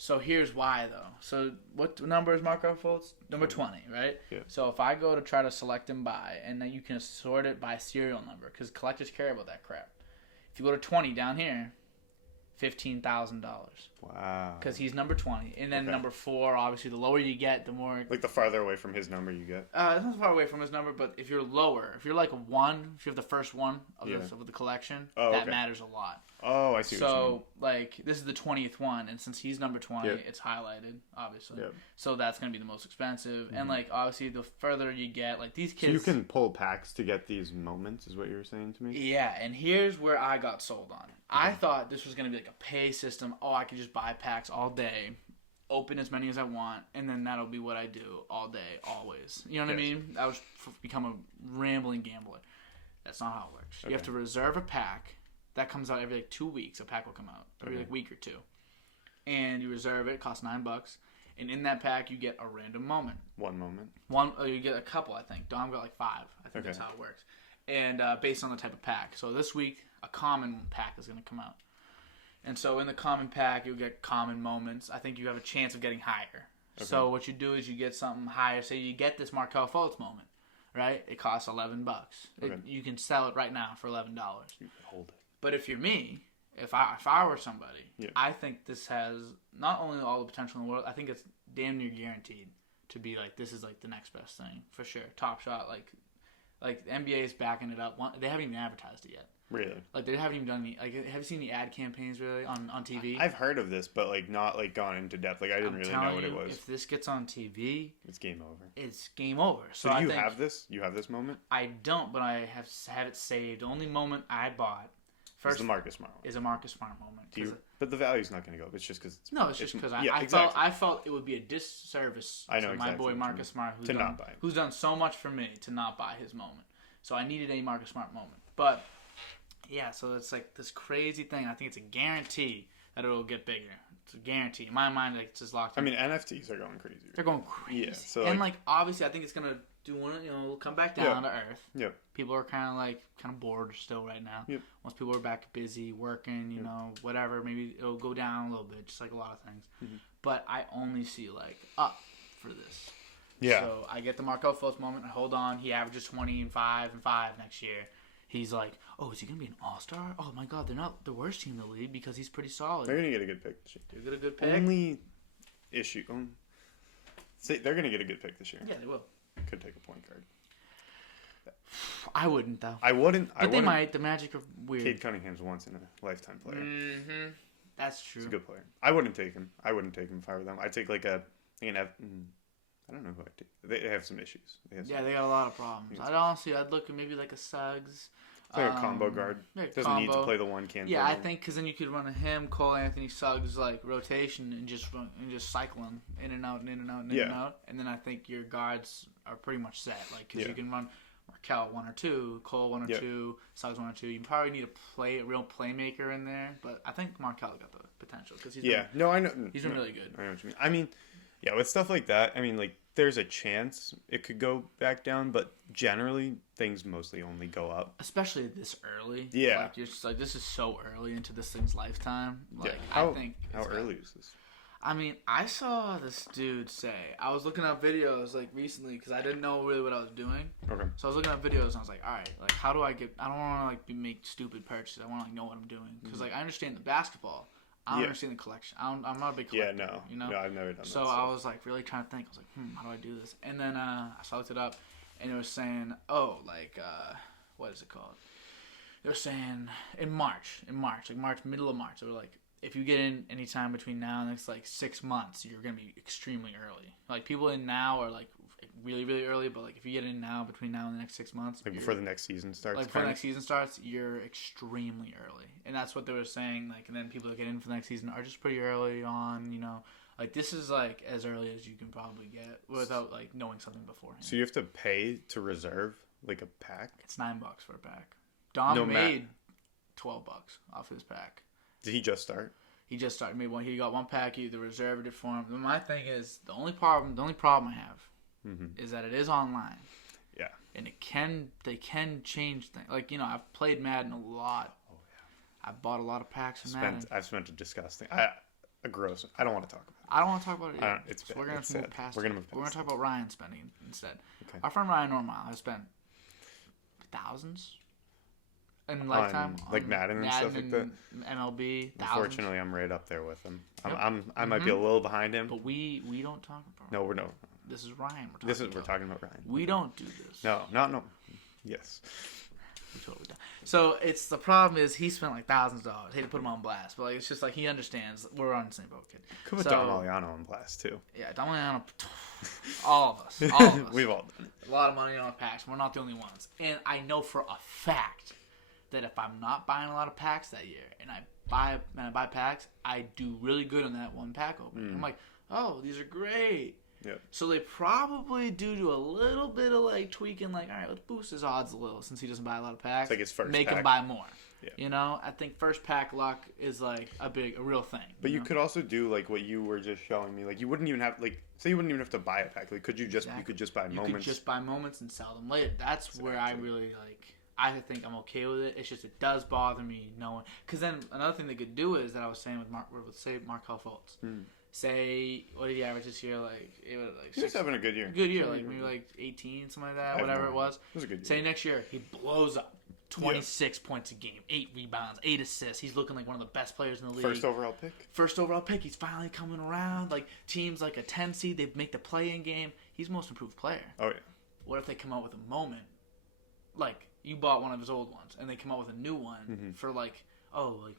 So here's why, though. So what number is Markelle Fultz? Number 20, right? Yeah. So if I go to try to select and buy, and then you can sort it by serial number, because collectors care about that crap. If you go to 20 down here, $15,000. Wow. Because he's number 20. And then number 4, obviously, the lower you get, the more... Like the farther away from his number you get? It's not far away from his number, but if you're lower, if you're like a 1, if you have the first one of the collection, that matters a lot. Oh, I see what you mean. So, like, this is the 20th one, and since he's number 20, it's highlighted, obviously. Yep. So that's going to be the most expensive. Mm-hmm. And, like, obviously, the further you get, like, these kids... So you can pull packs to get these moments, is what you were saying to me? Yeah, and here's where I got sold on. I thought this was going to be, like, a pay system. Oh, I could just buy packs all day, open as many as I want, and then that'll be what I do all day, always. You know what I mean? I was become a rambling gambler. That's not how it works. You have to reserve a pack. That comes out every like 2 weeks. A pack will come out every like week or two, and you reserve it. It costs $9, and in that pack you get a random moment. One moment. You get a couple. I think Dom got like 5. I think that's how it works, and based on the type of pack. So this week a common pack is going to come out, and so in the common pack you'll get common moments. I think you have a chance of getting higher. Okay. So what you do is you get something higher. Say you get this Markelle Fultz moment, right? It costs $11. Okay. You can sell it right now for $11. You can hold it. But if you're me, if I were somebody, I think this has not only all the potential in the world, I think it's damn near guaranteed to be like, this is like the next best thing for sure. Top Shot, like Like, the NBA is backing it up. They haven't even advertised it yet. Really? Like, they haven't even done any... Like, have you seen the ad campaigns, really, on TV? I've heard of this, but, like, not, like, gone into depth. Like, I didn't really know what it was. If this gets on TV... It's game over. It's game over. So do you have this? You have this moment? I don't, but I have it saved. The only moment I bought... First, is the Marcus Smart one. Is a Marcus Smart moment. But the value's not going to go up. It's just because... No, it's just because exactly. I felt it would be a disservice to my boy Marcus Smart, who's done so much for me, to not buy his moment. So I needed a Marcus Smart moment. But, yeah, so it's like this crazy thing. I think it's a guarantee that it will get bigger. It's a guarantee. In my mind, like, it's just locked in. I mean, NFTs are going crazy. They're going crazy. Yeah, so and, like, obviously, I think it's going to come back down to earth. Yep. People are kind of bored still right now. Yep. Once people are back busy, working, you know, whatever, maybe it'll go down a little bit, just like a lot of things. Mm-hmm. But I only see, like, up for this. Yeah. So I get the Markelle Fultz moment. I hold on. He averages 20 and 5 next year. He's like, oh, is he going to be an all-star? Oh, my God, they're not the worst team in the league because he's pretty solid. They're going to get a good pick this year. They're going to get a good pick? Only issue. They're going to get a good pick this year. Yeah, they will. Could take a point guard. I wouldn't, though. I wouldn't. But they might. The Magic are weird. Cade Cunningham's once in a lifetime player. Mm-hmm. That's true. He's a good player. I wouldn't take him. if I were them. I'd take like I don't know who I'd take. They have some issues. They got a lot of problems. I'd look at maybe like a Suggs. Like a combo guard. Doesn't need to play the one. Can't. Yeah, I think because then you could run a him, Cole Anthony, Suggs like rotation and just cycle them in and out and in and out and in and out. And then I think your guards are pretty much set. Like because you can run Markelle 1 or 2, Cole 1 or 2, Suggs 1 or 2. You probably need a real playmaker in there. But I think Markelle got the potential because he's I know. He's been really good. I know what you mean. I mean, yeah, with stuff like that, I mean, like there's a chance it could go back down, but generally things mostly only go up. Especially this early. Yeah. Like, you're just like, this is so early into this thing's lifetime. Like, How how early is this? I mean, I saw this dude say, I was looking up videos like recently because I didn't know really what I was doing. Okay. So I was looking up videos and I was like, all right, like how do I don't want to like make stupid purchases. I want to like know what I'm doing because like I understand the basketball. I don't understand the collection. I'm not a big collector. Yeah, no. You know? No, I've never done that. So I was like really trying to think. I was like, how do I do this? And then so I looked it up, and it was saying, what is it called? They were saying in March, middle of March, they were like, if you get in any time between now and the next like 6 months, you're gonna be extremely early. Like people in now are like really really early, but like if you get in now between now and the next 6 months, like before the next season starts. Like before the next season starts, you're extremely early, and that's what they were saying. Like, and then people that get in for the next season are just pretty early on. You know, like this is like as early as you can probably get without like knowing something beforehand. So you have to pay to reserve like a pack. It's $9 for a pack. Dom made $12 off his pack. Did he just start? He just started. Made one. He got one pack. He either reserved it for him. But my thing is the only problem I have is that it is online. Yeah. And they can change things. Like, you know, I've played Madden a lot. Oh yeah. I bought a lot of packs of Madden. I've spent a disgusting. I don't want to talk about it. I don't want to talk about it yet. It's so we're gonna move past. We're gonna move past. We're gonna talk about Ryan spending instead. Okay. Our friend Ryan Normal has spent thousands in lifetime like Madden and stuff like that. MLB. Unfortunately, I'm right up there with him. I might be a little behind him. But we don't talk about. No, we're no. This is Ryan. We're talking about Ryan. We don't do this. No. Yes. We totally don't. So the problem is he spent like thousands of dollars. I hate to put him on blast, but like it's just like he understands we're on the same boat, kid. Could put Don Maliano on blast too. Yeah, Don Maliano. All of us. We've all done it. A lot of money on packs. We're not the only ones. And I know for a fact that if I'm not buying a lot of packs that year and I buy packs, I do really good on that one pack opening. I'm like, oh, these are great. Yep. So they probably do a little bit of like tweaking, like, all right, let's boost his odds a little since he doesn't buy a lot of packs. It's like his first Make pack. him buy more. Yeah. You know, I think first pack luck is like a real thing. But you could also do like what you were just showing me. Like you wouldn't even have say you wouldn't even have to buy a pack. Like you could just buy moments. You could just buy moments and sell them later. That's where I really like. I think I'm okay with it. It's just it does bother me knowing because then another thing they could do is that I was saying with Markelle Fultz. Say, what did he average this year? Like it was like he was having a good year. Good year, like maybe like 18, something like that, whatever it was. It was a good year. Say next year he blows up, 26 points a game, 8 rebounds, 8 assists. He's looking like one of the best players in the league. First overall pick. He's finally coming around. Like teams like a 10 seed, they make the play-in game. He's most improved player. Oh yeah. What if they come out with a moment like you bought one of his old ones, and they come out with a new one for like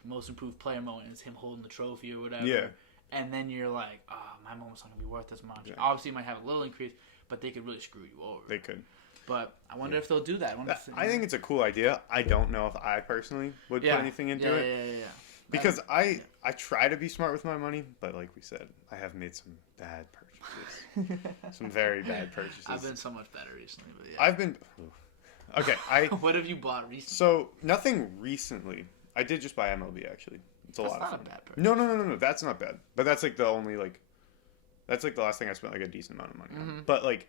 most improved player mode, and it's him holding the trophy or whatever. Yeah. And then you're like, my moment's not gonna be worth as much. Yeah. Obviously, it might have a little increase, but they could really screw you over. They could. But I wonder if they'll do that. I think it's a cool idea. I don't know if I personally would put anything into it. Yeah. Because I try to be smart with my money, but like we said, I have made some bad purchases. Some very bad purchases. I've been so much better recently, but yeah. I've been... Okay, What have you bought recently? So, nothing recently. I did just buy MLB, actually. It's a lot of fun. That's not a bad purchase. No. That's not bad. But that's like the only, like... That's like the last thing I spent like a decent amount of money on. But like...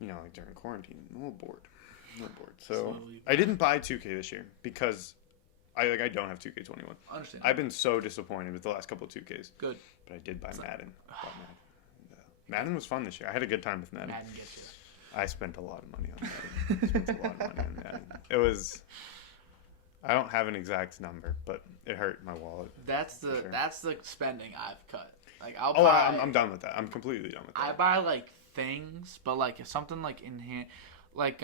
You know, like during quarantine, I'm a little bored. So, I didn't buy 2K this year because... I don't have 2K21. Understand. I've been so disappointed with the last couple of 2Ks. Good. But I did buy Madden. Madden was fun this year. I had a good time with Madden. Madden gets you. I spent a lot of money on Madden. It was... I don't have an exact number, but it hurt my wallet. That's the spending I've cut. Like I'm done with that. I'm completely done with that. I buy like things, but like if something like in hand, like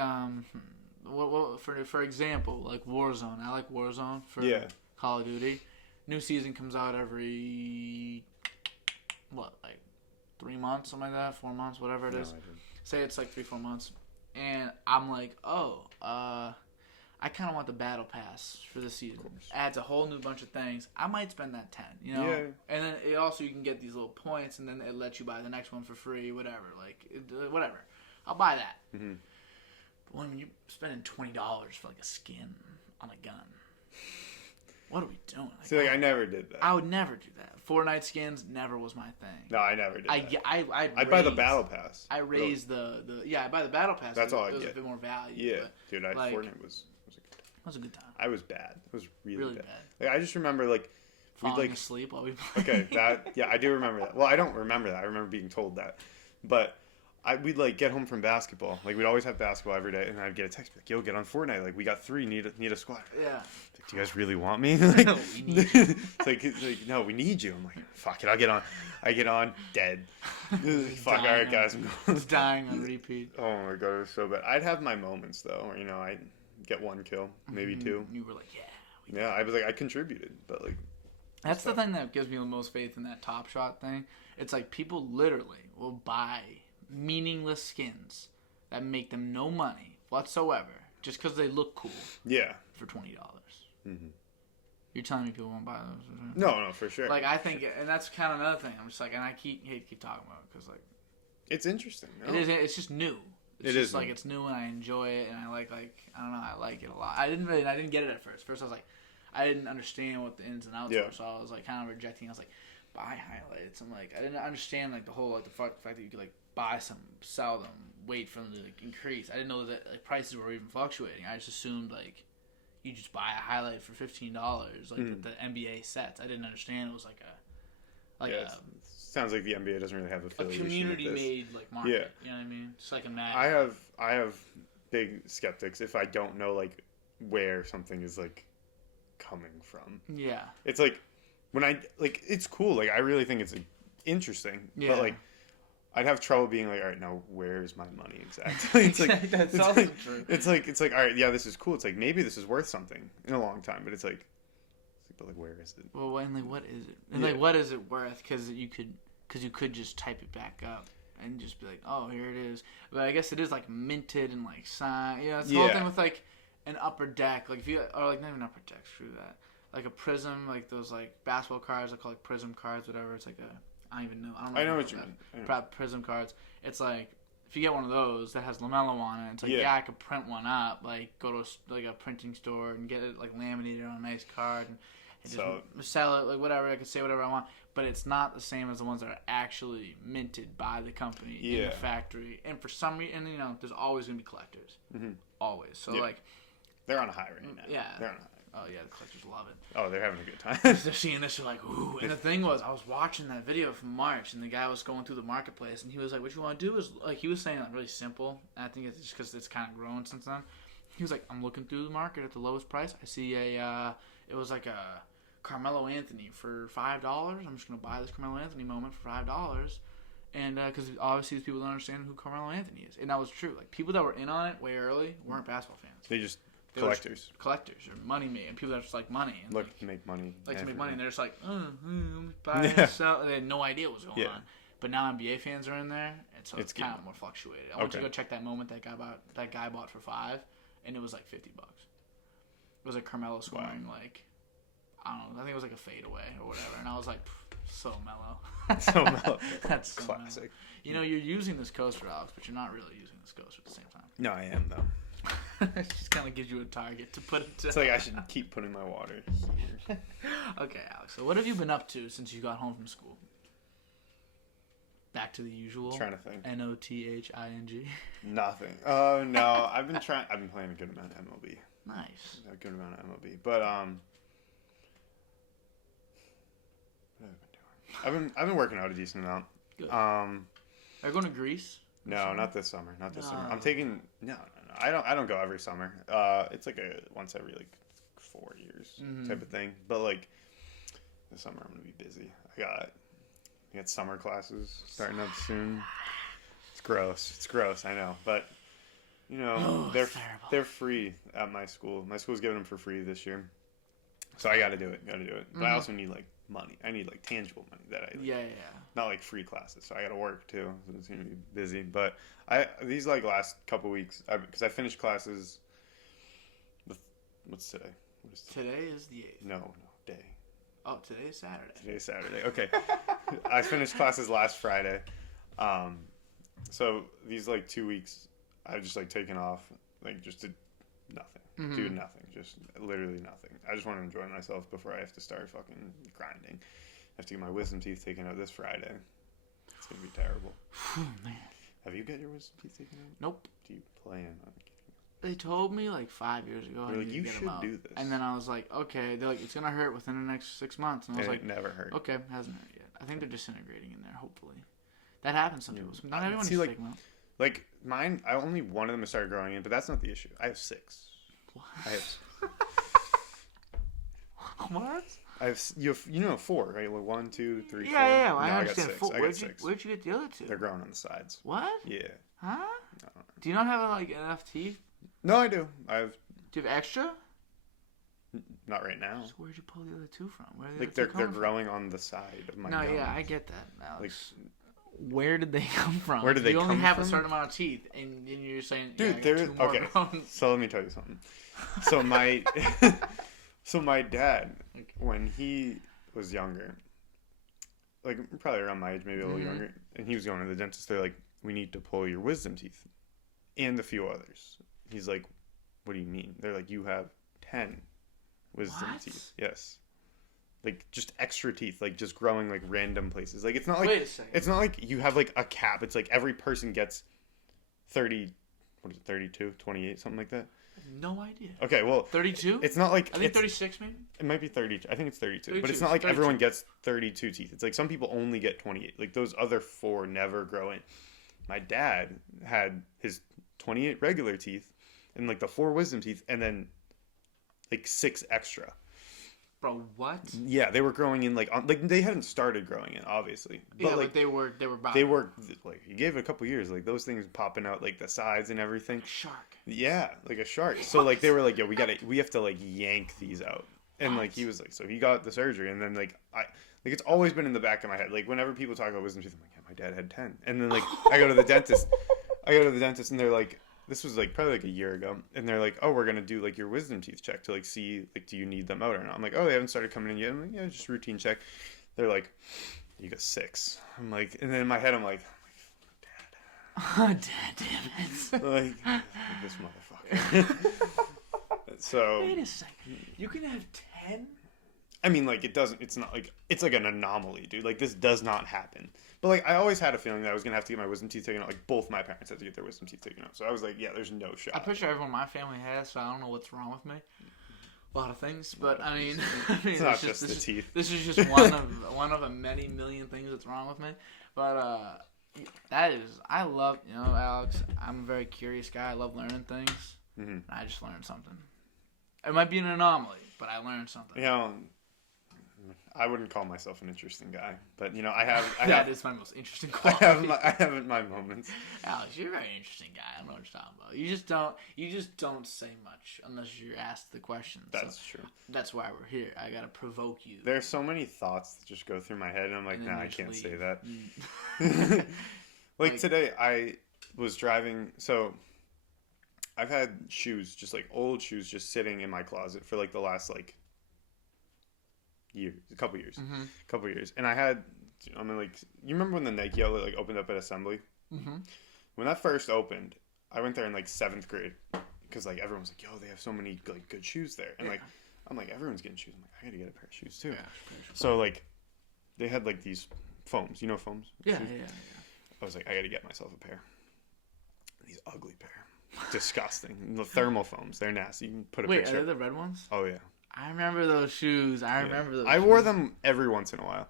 for example, like Warzone. I like Warzone for Call of Duty. New season comes out every 3 months, something like that, 4 months, whatever it is. Say it's like 3-4 months, and I'm like, I kind of want the battle pass for this season. Adds a whole new bunch of things. I might spend that 10, you know. Yeah. And then it also you can get these little points, and then it lets you buy the next one for free, whatever. Whatever. I'll buy that. Mm-hmm. When you're spending $20 for like a skin on a gun, what are we doing? See, I never did that. I would never do that. Fortnite skins never was my thing. No, I never did that. I'd buy the battle pass. I raised I buy the battle pass. That's all I get. It was get. a bit more value. Yeah, but, dude, Fortnite was a good time. I was bad. It was really bad. Bad. Like, I just remember falling asleep while we played. Okay, I do remember that. Well, I don't remember that. I remember being told that, but. We'd get home from basketball. Like we'd always have basketball every day, and I'd get a text like, "Yo, get on Fortnite. Like we got 3. Need a squad." Yeah. Like, do you guys really want me? Like, no, we need you. it's like no, we need you. I'm like, fuck it, I'll get on. I get on, dead. Fuck, all right, guys. It's dying on repeat. Oh my god, it was so bad. I'd have my moments though, where I'd get 1 kill, maybe 2. You were like, yeah. I was like, I contributed, but like. That's the thing that gives me the most faith in that Top Shot thing. It's like people literally will buy meaningless skins that make them no money whatsoever just because they look cool. Yeah. For $20. Mm-hmm. You're telling me people won't buy those? No, for sure. Like I think, and that's kind of another thing. I'm just like, and I hate to keep talking about it because like, it's interesting. No? It is. It's just new. It's just like it's new and I enjoy it and I like I don't know. I like it a lot. I didn't get it at first. First I was like, I didn't understand what the ins and outs were, so I was like kind of rejecting. I was like, buy highlights. I'm like, I didn't understand like the whole like the fact that you could like buy some, sell them, wait for them to like, increase. I didn't know that like prices were even fluctuating. I just assumed like you just buy a highlight for $15, like the NBA sets. I didn't understand it was sounds like the NBA doesn't really have a community made like market. Yeah. You know what I mean? Just like a mag. I have big skeptics if I don't know like where something is like coming from. Yeah. It's like when it's cool. Like I really think it's interesting. Yeah. But like I'd have trouble being like, all right, now where's my money exactly? It's like that's also true. It's like, all right, yeah, this is cool. It's like maybe this is worth something in a long time, but it's like, but like, where is it? Well, and like, what is it? And like, what is it worth? Because you could just type it back up and just be like, oh, here it is. But I guess it is like minted and like signed. It's the whole thing with like an upper deck, like if you or like not even upper deck, screw that. Like a prism, like those like basketball cards, I call like prism cards, whatever. It's like I don't even know. I know what you mean. Prism cards. It's like if you get one of those that has LaMelo on it, it's like I could print one up. Like go to like a printing store and get it like laminated on a nice card and just sell it like whatever. I could say whatever I want, but it's not the same as the ones that are actually minted by the company in the factory. And for some reason, there's always gonna be collectors. Mm-hmm. Always. So like they're on a high right now. Yeah, they're on a high. Oh, yeah, the collectors love it. Oh, they're having a good time. They're seeing this, they're like, ooh. And the thing was, I was watching that video from March, and the guy was going through the marketplace, and he was like, what you want to do is, like, he was saying, like, really simple. And I think it's just because it's kind of grown since then. He was like, I'm looking through the market at the lowest price. I see it was like a Carmelo Anthony for $5. I'm just going to buy this Carmelo Anthony moment for $5. And because obviously these people don't understand who Carmelo Anthony is. And that was true. Like, people that were in on it way early weren't basketball fans. They collectors. Collectors or money and people that just like money. And look to make money. Like to make money. And they're just like, buy and sell. And they had no idea what was going on. But now NBA fans are in there, and so it's kind of more fluctuated. I went to go check that moment that guy bought for $5, and it was like $50. It was like Carmelo scoring like, I don't know, I think it was like a fadeaway or whatever. And I was like, so mellow. So mellow. That's so classic. Mellow. You know, you're using this coaster, Alex, but you're not really using this coaster at the same time. No, I am, though. It just kind of gives you a target to put it to. It's like I should keep putting my water here. Okay, Alex. So what have you been up to since you got home from school? Back to the usual. I'm trying to think. NOTHING. Nothing. Oh no, I've been playing a good amount of MLB. Nice. A good amount of MLB, but what have I been doing? I've been working out a decent amount. Good. Are you going to Greece? No, not this summer. Not this summer. I'm taking no. I don't go every summer. It's like a once every like 4 years type of thing. But like this summer, I'm gonna be busy. I got summer classes starting up soon. It's gross. I know, but you know they're free at my school. My school's giving them for free this year, so I got to do it. But I also need like money. I need like tangible money that I not like free classes. So I got to work too. So it's gonna be busy. But these like last couple weeks because I finished classes. What's today? What is today? Today is the 8th. No, day. Oh, today is Saturday. Today's Saturday. Okay. I finished classes last Friday. So these like 2 weeks, I've just like taken off, like just did nothing. Do nothing. Just literally nothing. I just want to enjoy myself before I have to start fucking grinding. I have to get my wisdom teeth taken out this Friday. It's going to be terrible. Man. Have you got your wisdom teeth taken out? Nope. Do you plan on They told me like 5 years ago. They're like, you should do this. And then I was like, okay. They're like, it's gonna hurt within the next 6 months. And I was like, it never hurt. Okay, hasn't hurt yet. I think they're disintegrating in there. Hopefully, that happens to some people. Not everyone needs to take them out. Like mine, I only one of them has started growing in, but that's not the issue. I have 6. What? I have. What? I have 4, right? Like 1, 2, 3, 4. Yeah. No, I understand. I got 6. Where'd you get the other 2? They're growing on the sides. What? Yeah. Huh? No. Do you not have like enough teeth? No, I do. Do you have extra? Not right now. So where'd you pull the other 2 from? Where are the Like they're growing on the side of my gums. Yeah, I get that, Alex. Where did they come from? Where did they come from? You only have a certain amount of teeth, and you're saying, dude, there are 2 more okay. growing. So let me tell you something. So my dad, when he was younger, like probably around my age, maybe a little younger, and he was going to the dentist. They're like, we need to pull your wisdom teeth, and a few others. He's like, what do you mean? They're like, you have 10 wisdom teeth. Yes. Like just extra teeth, like just growing like random places. Like it's not like Wait a second. It's not like you have like a cap. It's like every person gets 30, what is it, 32, 28, something like that. No idea. Okay, well 32? It's not like I think 36 maybe. It might be 32. I think it's 32. 32. But it's not like everyone gets 32 teeth. It's like some people only get 28. Like those other 4 never grow in. My dad had his 28 regular teeth and like the 4 wisdom teeth and then like 6 extra. Bro, what? Yeah, they were growing in like they hadn't started growing in obviously. But yeah, like they were like you gave it a couple years, like those things popping out like the sides and everything. Like a shark. Yeah, like a shark. So like they were like, we have to like yank these out. And like he was like, so he got the surgery and then like it's always been in the back of my head. Like whenever people talk about wisdom teeth, I'm like, yeah, my dad had 10. And then like I go to the dentist and they're like, this was like probably like a year ago, and they're like, oh, we're gonna do like your wisdom teeth check to like see like do you need them out or not. I'm like, oh, they haven't started coming in yet. I'm like, yeah, just routine check. They're like, you got 6. I'm like, and then in my head I'm like Dad, damn it, like this motherfucker. So wait a second, you can have 10? I mean, like it's not like it's like an anomaly, dude. Like this does not happen. But like I always had a feeling that I was gonna have to get my wisdom teeth taken out. Like both my parents had to get their wisdom teeth taken out. So I was like, yeah, there's no shot. I'm pretty sure everyone in my family has, so I don't know what's wrong with me. A lot of things, but I mean, it's not just the teeth. This is just one of a many million things that's wrong with me. But I love, Alex. I'm a very curious guy. I love learning things. Mm-hmm. I just learned something. It might be an anomaly, but I learned something. I wouldn't call myself an interesting guy, but I have. That is my most interesting quality. I have my moments. Alex, you're a very interesting guy. I don't know what you're talking about. You just don't say much unless you're asked the question. That's true. That's why we're here. I gotta provoke you. There's so many thoughts that just go through my head, and I'm like, nah, I can't say that. Like today, I was driving. So I've had shoes, just like old shoes, just sitting in my closet for like the last like a couple years, and you remember when the Nike outlet like opened up at Assembly? Mm-hmm. When that first opened, I went there in like 7th grade because like everyone was like, yo, they have so many like good shoes there, and like I'm like, everyone's getting shoes. I'm like, I gotta get a pair of shoes too. So like they had like these foams, foams? Yeah. I was like, I gotta get myself a pair. These ugly pair, disgusting. The thermal foams, they're nasty. You can put a picture. Wait, are they the red ones? Oh yeah. I remember those shoes. I wore them every once in a while,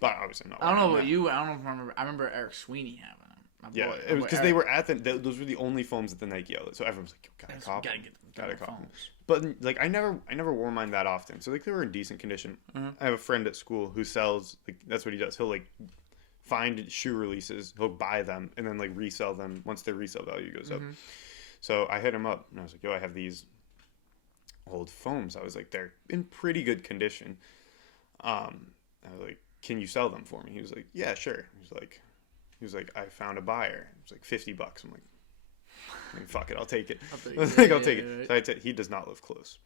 but obviously not. I don't know about you. I don't know if I remember. I remember Eric Sweeney having them. It was because they were at those were the only foams at the Nike outlet, so everyone's like, gotta cop them. Gotta cop them. But like I never wore mine that often, so like they were in decent condition. Mm-hmm. I have a friend at school who sells, like, that's what he does. He'll like find shoe releases, he'll buy them, and then like resell them once their resale value goes up. So I hit him up and I was like, yo, I have these old foams. I was like, they're in pretty good condition. I was like, can you sell them for me? He was like, yeah, sure. He was like, I found a buyer. It was like $50. I'm like, fuck it, I'll take it. I'll take it. So he does not live close.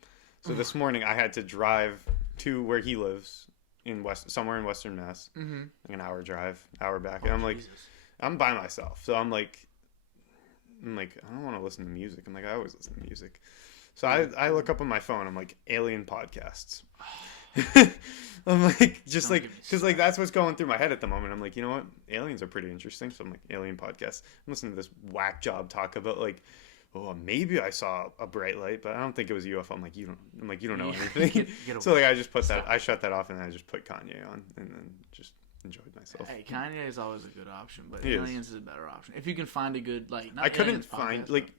So this morning I had to drive to where he lives somewhere in Western Mass, like an hour drive, hour back, and I'm like, I'm by myself, so I'm like, I don't want to listen to music. I'm like, I always listen to music. So I look up on my phone. I'm like, alien podcasts. I'm like, just like, because like that's what's going through my head at the moment. I'm like, you know what? Aliens are pretty interesting. So I'm like, alien podcasts. I'm listening to this whack job talk about like, oh, maybe I saw a bright light, but I don't think it was a UFO. I'm like, you don't know anything. So like, I just put that. I shut that off, and then I just put Kanye on, and then just enjoyed myself. Hey, Kanye is always a good option, but aliens is a better option if you can find a good like. Not I couldn't find like.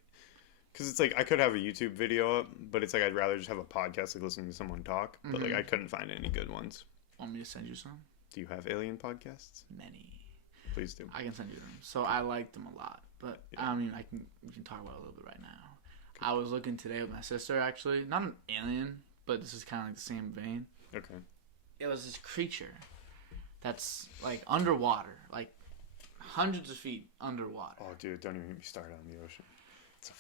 Because it's like I could have a YouTube video up, but it's like I'd rather just have a podcast, like listening to someone talk. But like I couldn't find any good ones. Want me to send you some? Do you have alien podcasts? Many. Please do. I can send you them. So I like them a lot, but I mean, we can talk about it a little bit right now. Okay. I was looking today with my sister, actually, not an alien, but this is kind of like the same vein. Okay. It was this creature that's like underwater, like hundreds of feet underwater. Oh, dude, don't even get me started on the ocean.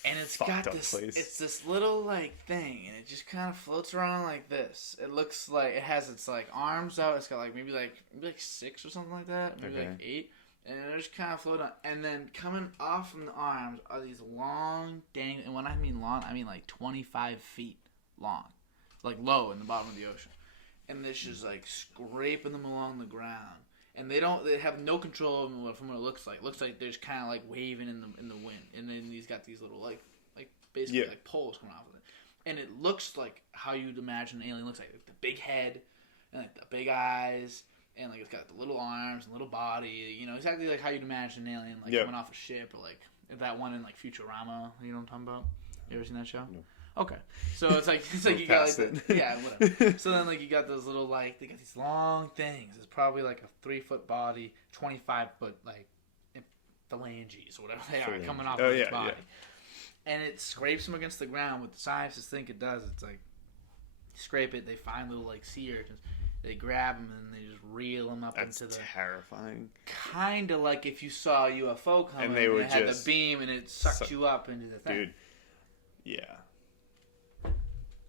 It's got this place. It's this little like thing, and it just kind of floats around like this. It looks like it has its like arms out. It's got like maybe 6 or something like that, maybe like 8, and it just kind of float on. And then coming off from the arms are these long and when I mean long, I mean like 25 feet long, like low in the bottom of the ocean, and this just like scraping them along the ground. And they have no control from what it looks like. It looks like they're just kind of like waving in the wind. And then he's got these little like basically like poles coming off of it. And it looks like how you'd imagine an alien looks like the big head and like the big eyes and like it's got the little arms and little body. You know, exactly like how you'd imagine an alien like coming off a ship or like that one in like Futurama. You know what I'm talking about? You ever seen that show? No. Okay, so it's like you got like whatever. So then like you got those little like they got these long things. It's probably like a 3-foot body, 25-foot like phalanges or whatever they are coming off of its body, and it scrapes them against the ground. What the scientists think it does, it's like scrape it. They find little like sea urchins. They grab them and they just reel them up into the. That's terrifying. Kind of like if you saw a UFO coming and it had the beam and it sucked you up into the thing. Dude, yeah.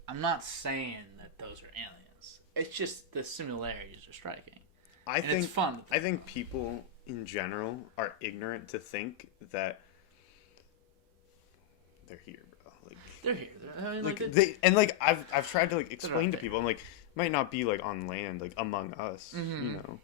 I'm not saying that those are aliens. It's just the similarities are striking. I think it's fun. I think people in general are ignorant to think that they're here, bro. Like they're here. I mean, I've tried to like explain to people. I'm like, it might not be like on land, like among us, you know,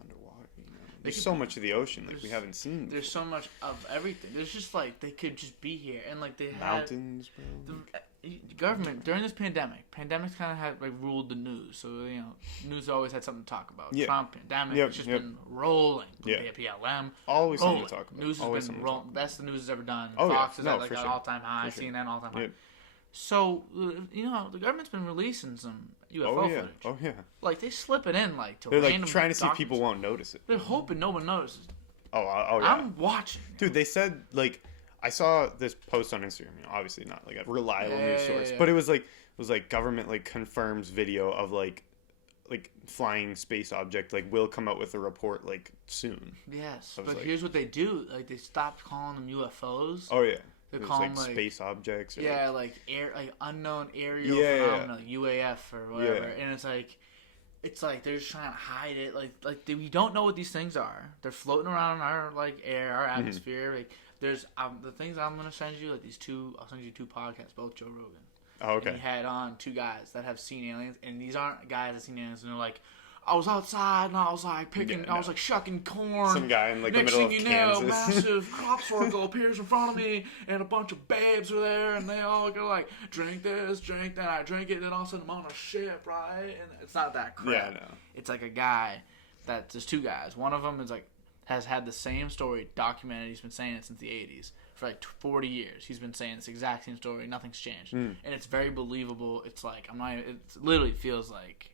underwater. You know, there's so much of the ocean like we haven't seen. There's so much of everything. There's just like they could just be here and like they mountains, bro. The government during this pandemics kind of had like ruled the news, so you know, news always had something to talk about. Trump pandemic, it's just been rolling. BLM, always something to talk about. News has been rolling. Best the news has ever done. Fox is at like an all-time high. CNN all-time high. So, the government's been releasing some UFO footage. Oh, yeah. Like, they slip it in, like, to They're, random like, trying to see if documents. people won't notice it. They're hoping no one notices. Oh, yeah. I'm watching. Dude, they said, like, I saw this post on Instagram, obviously not, like, a reliable news source, but it was, like, government, like, confirms video of, like, flying space object, like, will come out with a report, like, soon. Yes, but here's what they do. Like, they stopped calling them UFOs. Oh, yeah. They call them, like, space objects. Or like unknown aerial phenomena, like UAF or whatever. And it's like they're just trying to hide it. We don't know what these things are. They're floating around in our, like, air, our atmosphere. Like, there's the things I'm gonna send you, like, I'll send you 2 podcasts, both Joe Rogan. Oh, okay. And he had on 2 guys that have seen aliens, and these aren't guys that seen aliens, and they're like, I was outside and I was like I was like shucking corn. Some guy in, like, Next the middle of thing Kansas. you know, massive crop circle appears in front of me, and a bunch of babes are there, and they all go like, drink this, drink that. I drink it, and all of a sudden I'm on a ship, right? And it's not that crap. Yeah, no. It's like a guy there's 2 guys. One of them is like has had the same story documented. He's been saying it since the 80s. For like 40 years, he's been saying this exact same story. Nothing's changed, and it's very believable. It's like it literally feels like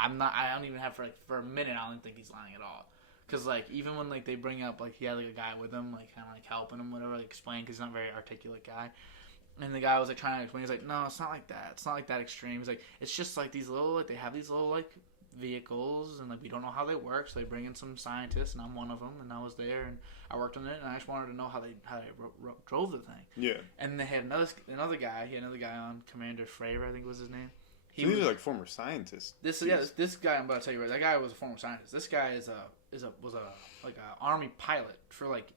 I don't even have for a minute. I don't think he's lying at all. Because like even when like they bring up like he had like a guy with him like kind of like helping him whatever like explain because he's not a very articulate guy, and the guy was like trying to explain. He's like, no, it's not like that. It's not like that extreme. He's like, it's just like these little like they have these little like vehicles and like we don't know how they work, so they bring in some scientists and I'm one of them and I was there and I worked on it and I just wanted to know how they drove the thing. Yeah. And they had another guy. He had another guy on, Commander Fravor, I think was his name. These are like former scientists. This guy I'm about to tell you right. That guy was a former scientist. This guy was a army pilot for like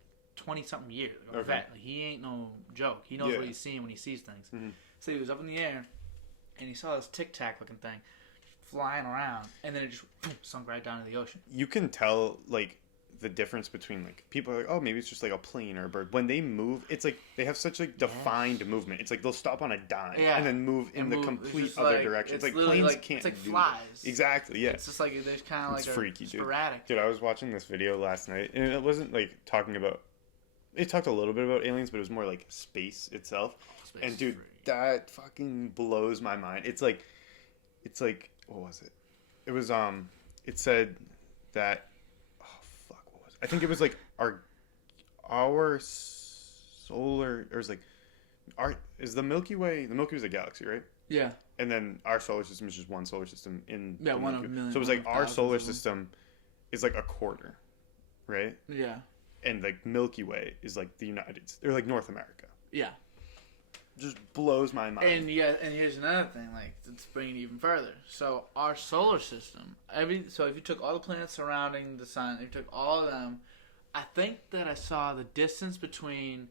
20-something years. Like a vet. Like, he ain't no joke. He knows what he's seeing when he sees things. Mm-hmm. So he was up in the air and he saw this Tic Tac looking thing flying around, and then it just sunk right down to the ocean. You can tell like the difference between like people are like, oh, maybe it's just like a plane or a bird. When they move, it's like they have such like defined movement. It's like they'll stop on a dime and then move in the complete other direction. It's like planes can't. It's like do flies. That. Exactly. Yeah. It's just like there's kind of like freaky, sporadic. Dude, I was watching this video last night, and it wasn't like talking about. It talked a little bit about aliens, but it was more like space itself. Space and dude, that fucking blows my mind. It's like, what was it? It was it said that, oh fuck, what was it? I think it was like our solar, or is like is the Milky Way is a galaxy, right? Yeah. And then our solar system is just one solar system in the one of a million. So it was like our solar system is like a quarter, right? Yeah. And like Milky Way is like they're like North America. Yeah. Just blows my mind. And here's another thing, like let's bring it even further. So our solar system, so if you took all the planets surrounding the sun, if you took all of them, I think that I saw the distance between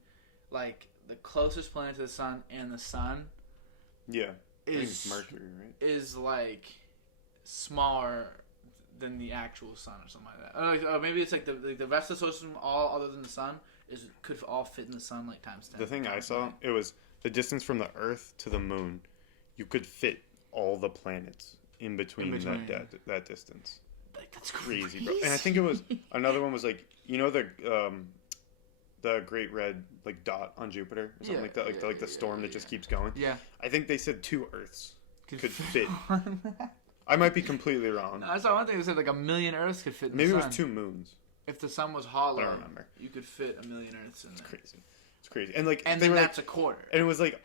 like the closest planet to the sun and the sun. Yeah. Is Mercury, right? Is like smaller than the actual sun or something like that. Or maybe it's like the rest of the solar system, all other than the sun, could all fit in the sun like times 10. The thing I saw, it was the distance from the Earth to the moon. You could fit all the planets in between. That distance. Like, that's crazy, bro. And I think it was another one was like the great red like dot on Jupiter or something like that, like the storm that just keeps going. Yeah. I think they said 2 Earths could fit. I might be completely wrong. I saw one thing that said like 1 million Earths could fit in Maybe the sun. Maybe it was 2 moons. If the sun was hollow, I don't remember. You could fit 1 million Earths in there. It's crazy. And like, and then that's like, a quarter. And it was like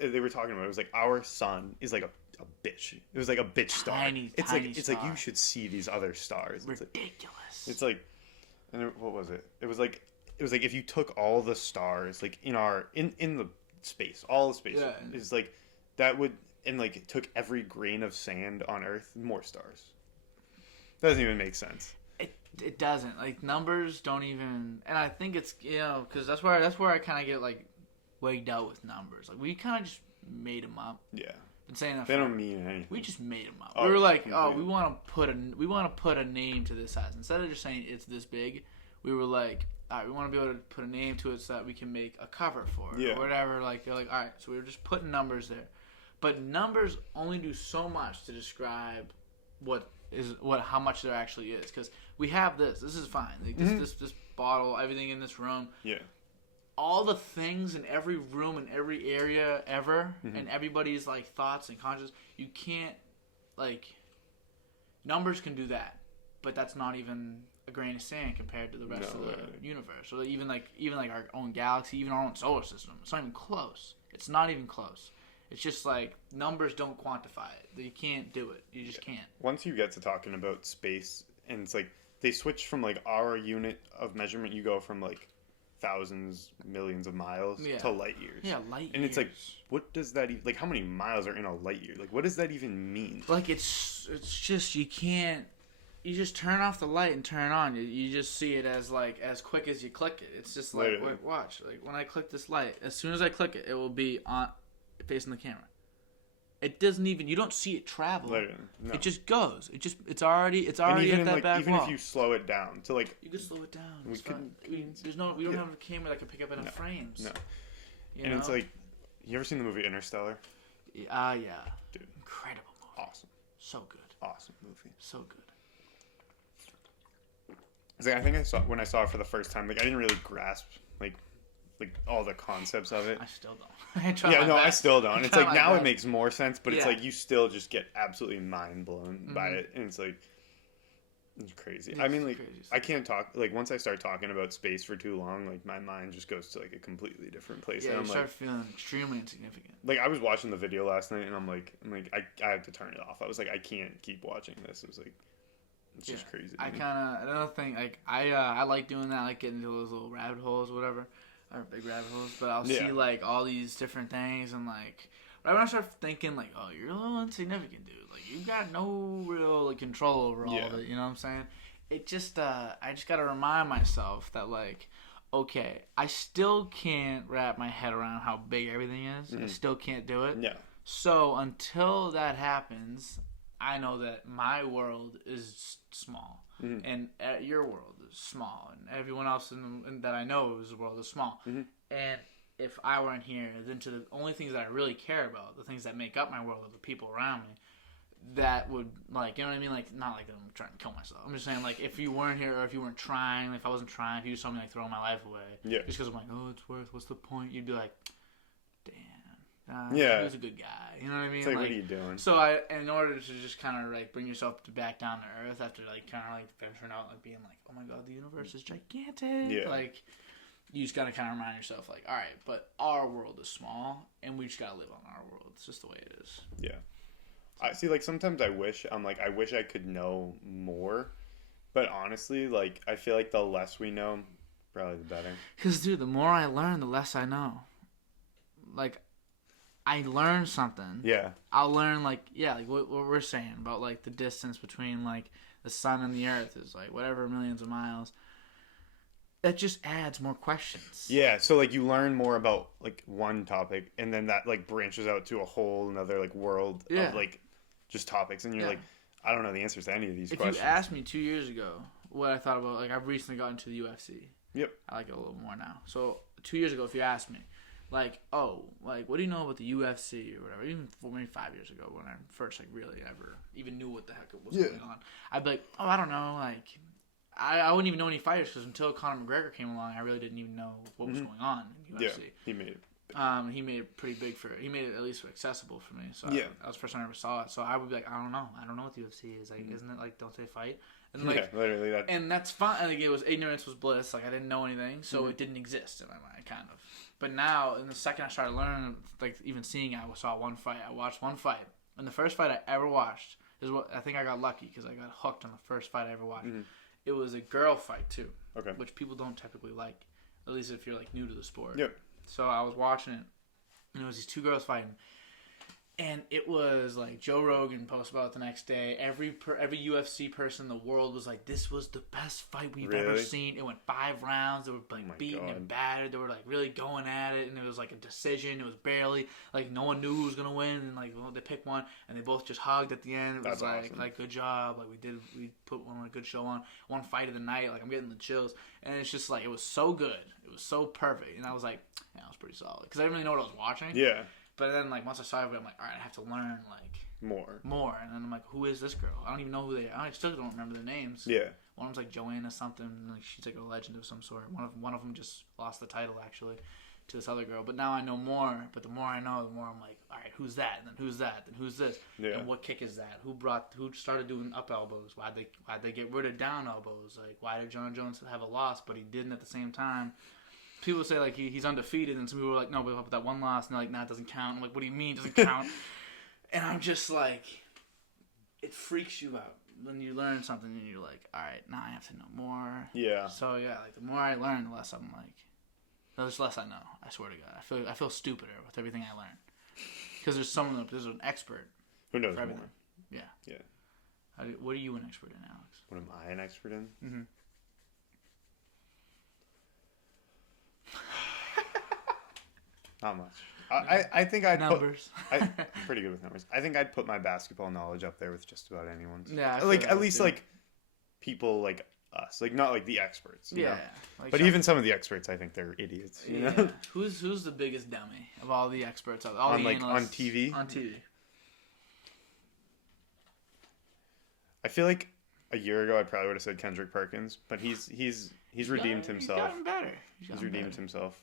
they were talking about it was like our sun is like a bitch. It was like a bitch star. Tiny star. It's like you should see these other stars. Ridiculous. It's like, and what was it? It was like if you took all the stars like in the space, all the space is like that would. And, like, it took every grain of sand on Earth, more stars. Doesn't even make sense. It doesn't. Like, numbers don't even... And I think it's, because that's where I kind of get, like, wigged out with numbers. Like, we kind of just made them up. Yeah. Been saying that they don't mean anything. We just made them up. We were like, we want to put a name to this size. Instead of just saying it's this big, we were like, all right, we want to be able to put a name to it so that we can make a cover for it or whatever. Like, they're like, all right, so we were just putting numbers there. But numbers only do so much to describe how much there actually is. Because we have this. This is fine. Like this bottle, everything in this room. Yeah. all the things in every room in every area ever, and everybody's like thoughts and conscious. You can't like numbers can do that, but that's not even a grain of sand compared to the rest of the universe. So even like our own galaxy, even our own solar system, it's not even close. It's not even close. It's just like numbers don't quantify it. You can't do it. You just can't. Once you get to talking about space, and it's like they switch from like our unit of measurement, you go from like thousands, millions of miles to light years. Yeah, light years. And it's like, what does that even, like, how many miles are in a light year? Like, what does that even mean? Like, it's just, you can't, you just turn off the light and turn it on. You just see it as, like, as quick as you click it. It's just like, wait, watch. Like, when I click this light, as soon as I click it, it will be on, facing the camera. It doesn't even, you don't see it travel. Literally, no. It just goes. It's already at that back even wall. if you slow it down to like, you can slow it down. We don't have a camera that can pick up enough frames. No. You know? It's like, you ever seen the movie Interstellar? Yeah. Dude. Incredible movie. Awesome. So good. Awesome movie. So good. It's like, I think when I saw it for the first time, like I didn't really grasp like all the concepts of it. I still don't. I still don't. It's like now it makes more sense, but it's like you still just get absolutely mind blown by it, and it's like it's crazy. I mean, like crazy. I can't talk like once I start talking about space for too long, like my mind just goes to like a completely different place. Yeah, and you start feeling extremely insignificant. Like I was watching the video last night, and I'm like I had to turn it off. I was like, I can't keep watching this. It was like it's just crazy. Another thing, like I like doing that, like getting into those little rabbit holes, whatever. Or big rabbit holes, but I'll see like all these different things, and like when I start thinking like, oh, you're a little insignificant, dude. Like you got no real like, control over all of it. You know what I'm saying? It just I just gotta remind myself that like, okay, I still can't wrap my head around how big everything is. I still can't do it. Yeah. So until that happens, I know that my world is small, and your world is small, and everyone else that I know's world is small. And if I weren't here, then to the only things that I really care about, the things that make up my world, are the people around me. That would, like, you know what I mean? Like, not like I'm trying to kill myself. I'm just saying, like, if you weren't here, or if you weren't trying, like, if I wasn't trying, if you just saw me like throwing my life away, just because I'm like, oh, it's worth. What's the point? You'd be like, damn. He was a good guy. You know what I mean? It's like, what are you doing? So in order to just kind of like bring yourself back down to earth after like kind of like venturing out, like being like, oh my god, the universe is gigantic. Yeah. Like, you just gotta kind of remind yourself, like, all right, but our world is small, and we just gotta live on our world. It's just the way it is. Yeah. I see. Like sometimes I wish I could know more, but honestly, like I feel like the less we know, probably the better. Because dude, the more I learn, the less I know. Like, I learn something. Yeah. I'll learn like what we're saying about like the distance between like the sun and the earth is like whatever millions of miles. That just adds more questions. Yeah, so like you learn more about like one topic, and then that like branches out to a whole another like world of like just topics, and you're like, I don't know the answers to any of these questions. If you asked me 2 years ago what I thought about, like I've recently gotten to the UFC. Yep. I like it a little more now. So 2 years ago, if you asked me, like, oh, like what do you know about the UFC or whatever, even maybe 5 years ago when I first like really ever even knew what the heck was going on, I'd be like, oh, I don't know, like. I wouldn't even know any fighters because until Conor McGregor came along, I really didn't even know what was going on in UFC. Yeah, he made it. He made it pretty big he made it at least accessible for me. So that was the first time I ever saw it. So I would be like, I don't know what the UFC is. Like, isn't it like don't they fight? And like, literally that. And that's fine. Like, it was ignorance was bliss. Like I didn't know anything, so it didn't exist in my mind, kind of. But now, in the second I started learning, like even seeing it, I saw one fight. I watched one fight, and the first fight I ever watched is what I think I got lucky because I got hooked on the first fight I ever watched. It was a girl fight too, which people don't typically like, at least if you're like new to the sport. Yep. So I was watching it, and it was these two girls fighting, and it was like Joe Rogan posted about it the next day. Every UFC person in the world was like, "This was the best fight we've ever seen." It went 5 rounds. They were like beaten and battered. They were like really going at it, and it was like a decision. It was barely like no one knew who was gonna win, and like they picked one, and they both just hugged at the end. It was like good job. Like we put on a good show on one fight of the night. Like I'm getting the chills, and it's just like it was so good. It was so perfect, and I was like, yeah, it was pretty solid because I didn't really know what I was watching. Yeah. But then, like, once I saw it, I'm like, all right, I have to learn, like, More. And then I'm like, who is this girl? I don't even know who they are. I still don't remember their names. Yeah. One of them's like Joanna something. Like she's like a legend of some sort. One of them just lost the title actually to this other girl. But now I know more. But the more I know, the more I'm like, all right, who's that? And then who's that? And who's this? Yeah. And what kick is that? Who started doing up elbows? Why'd they get rid of down elbows? Like why did John Jones have a loss, but he didn't at the same time? People say like he's undefeated, and some people are like, no, but that one loss, and they're like, nah, it doesn't count. I'm like, what do you mean it doesn't count? And I'm just like, it freaks you out when you learn something and you're like, all right, now I have to know more. Yeah. So yeah, like the more I learn, the less I'm like, the less I know. I swear to God, I feel stupider with everything I learn because there's an expert who knows more. Yeah. Yeah. What are you an expert in, Alex? What am I an expert in? Mm-hmm. Not much. I think I'd numbers. I'm pretty good with numbers. I think I'd put my basketball knowledge up there with just about anyone's. Yeah, like at least like people like us, like not like the experts. You know? Like but even some of the experts, I think they're idiots. You know? Who's the biggest dummy of all the experts? All on the like analysts, on TV. On TV. I feel like a year ago I probably would have said Kendrick Perkins, but he's redeemed himself. He's gotten better. He's redeemed himself.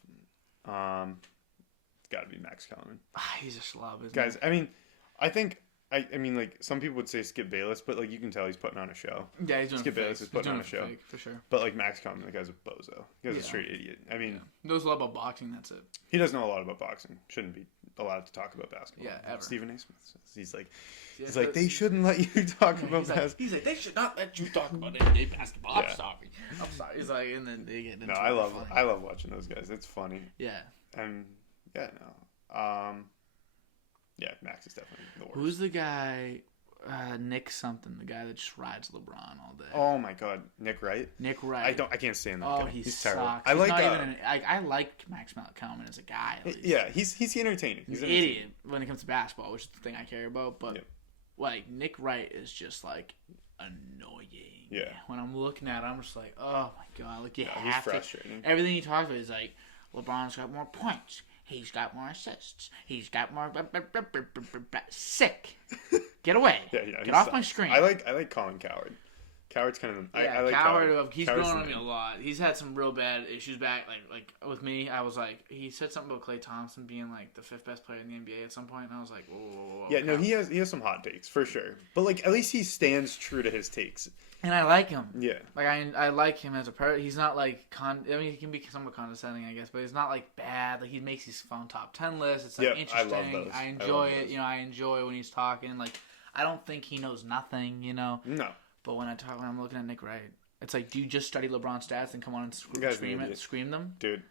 It's got to be Max Kellerman. He's a schlub, isn't Guys, I mean, I mean, like some people would say Skip Bayless, but like you can tell he's putting on a show. Yeah, he's doing Skip Bayless is putting on a show fake, for sure. But like Max Kellerman, the guy's a bozo. The guy's a straight idiot. I mean, knows a lot about boxing. That's it. He doesn't know a lot about boxing. Shouldn't be allowed to talk about basketball. Yeah, ever. Stephen A. Smith says he's like they shouldn't let you talk about basketball. He's like they should not let you talk about NBA basketball. I'm sorry. He's like, and then they get into I love watching those guys. It's funny. Yeah. And yeah, no. Yeah, Max is definitely the worst. Who's the guy? Nick something, the guy that just rides LeBron all day. Oh my God, Nick Wright. Nick Wright. I can't stand that guy. He's terrible. sucks. I like. I like Max Kellerman as a guy. At least. Yeah, he's entertaining. He's an idiot when it comes to basketball, which is the thing I care about. But like Nick Wright is just like annoying. Yeah. When I'm looking at it, I'm just like, oh my God, like he's frustrating. Everything he talks about is like LeBron's got more points. He's got more assists. He's got more sick. Get away. Get off my screen. I like Colin Cowherd. Cowherd's kind of I like Cowherd. He's grown on me a lot. He's had some real bad issues back. Like with me, I was like, he said something about Klay Thompson being like the 5th best player in the NBA at some point, and I was like, whoa. Yeah, no, he has some hot takes for sure. But like at least he stands true to his takes. And I like him. Yeah. Like I like him as a person. He's not like I mean, he can be somewhat condescending, I guess, but he's not like bad. Like he makes his phone top 10 list. It's like interesting. I love those. I enjoy it. You know, I enjoy when he's talking. Like I don't think he knows nothing. You know. No. But when I'm looking at Nick Wright, it's like, do you just study LeBron's stats and come on and scream them? Dude,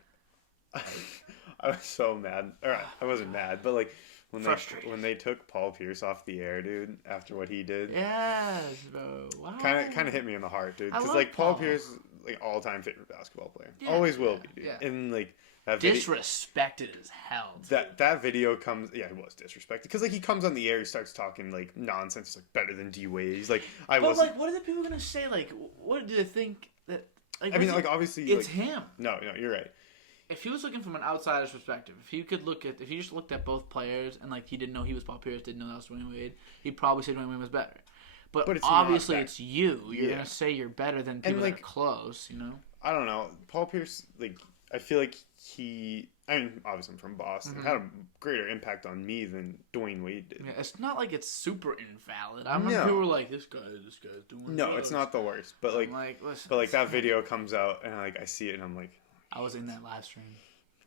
I was so mad. Or I wasn't mad, but like when they took Paul Pierce off the air, dude, after what he did. Yes, bro. Wow. Kind of hit me in the heart, dude. Because like Paul Pierce, like all-time favorite basketball player, always will be, dude. Yeah. And like. Disrespected as hell. That video comes. Yeah, he was disrespected because like he comes on the air, he starts talking like nonsense. He's like better than D-Wade. He's like But like, what are the people gonna say? Like, what do they think that? Like, I mean, like obviously, it's him. No, you're right. If he was looking from an outsider's perspective, if he just looked at both players and like he didn't know he was Paul Pierce, didn't know that was Dwayne Wade, he'd probably say Dwayne Wade was better. But it's obviously it's you. You're gonna say you're better than people that are close. You know. I don't know. Paul Pierce, like I feel like I mean, obviously I'm from Boston. Had a greater impact on me than Dwayne Wade did. Yeah, it's not like it's super invalid. I remember people were like, "This guy's doing." No, it's not the worst. But like, listen, but like that video comes out and like I see it and I'm like, I was in that live stream.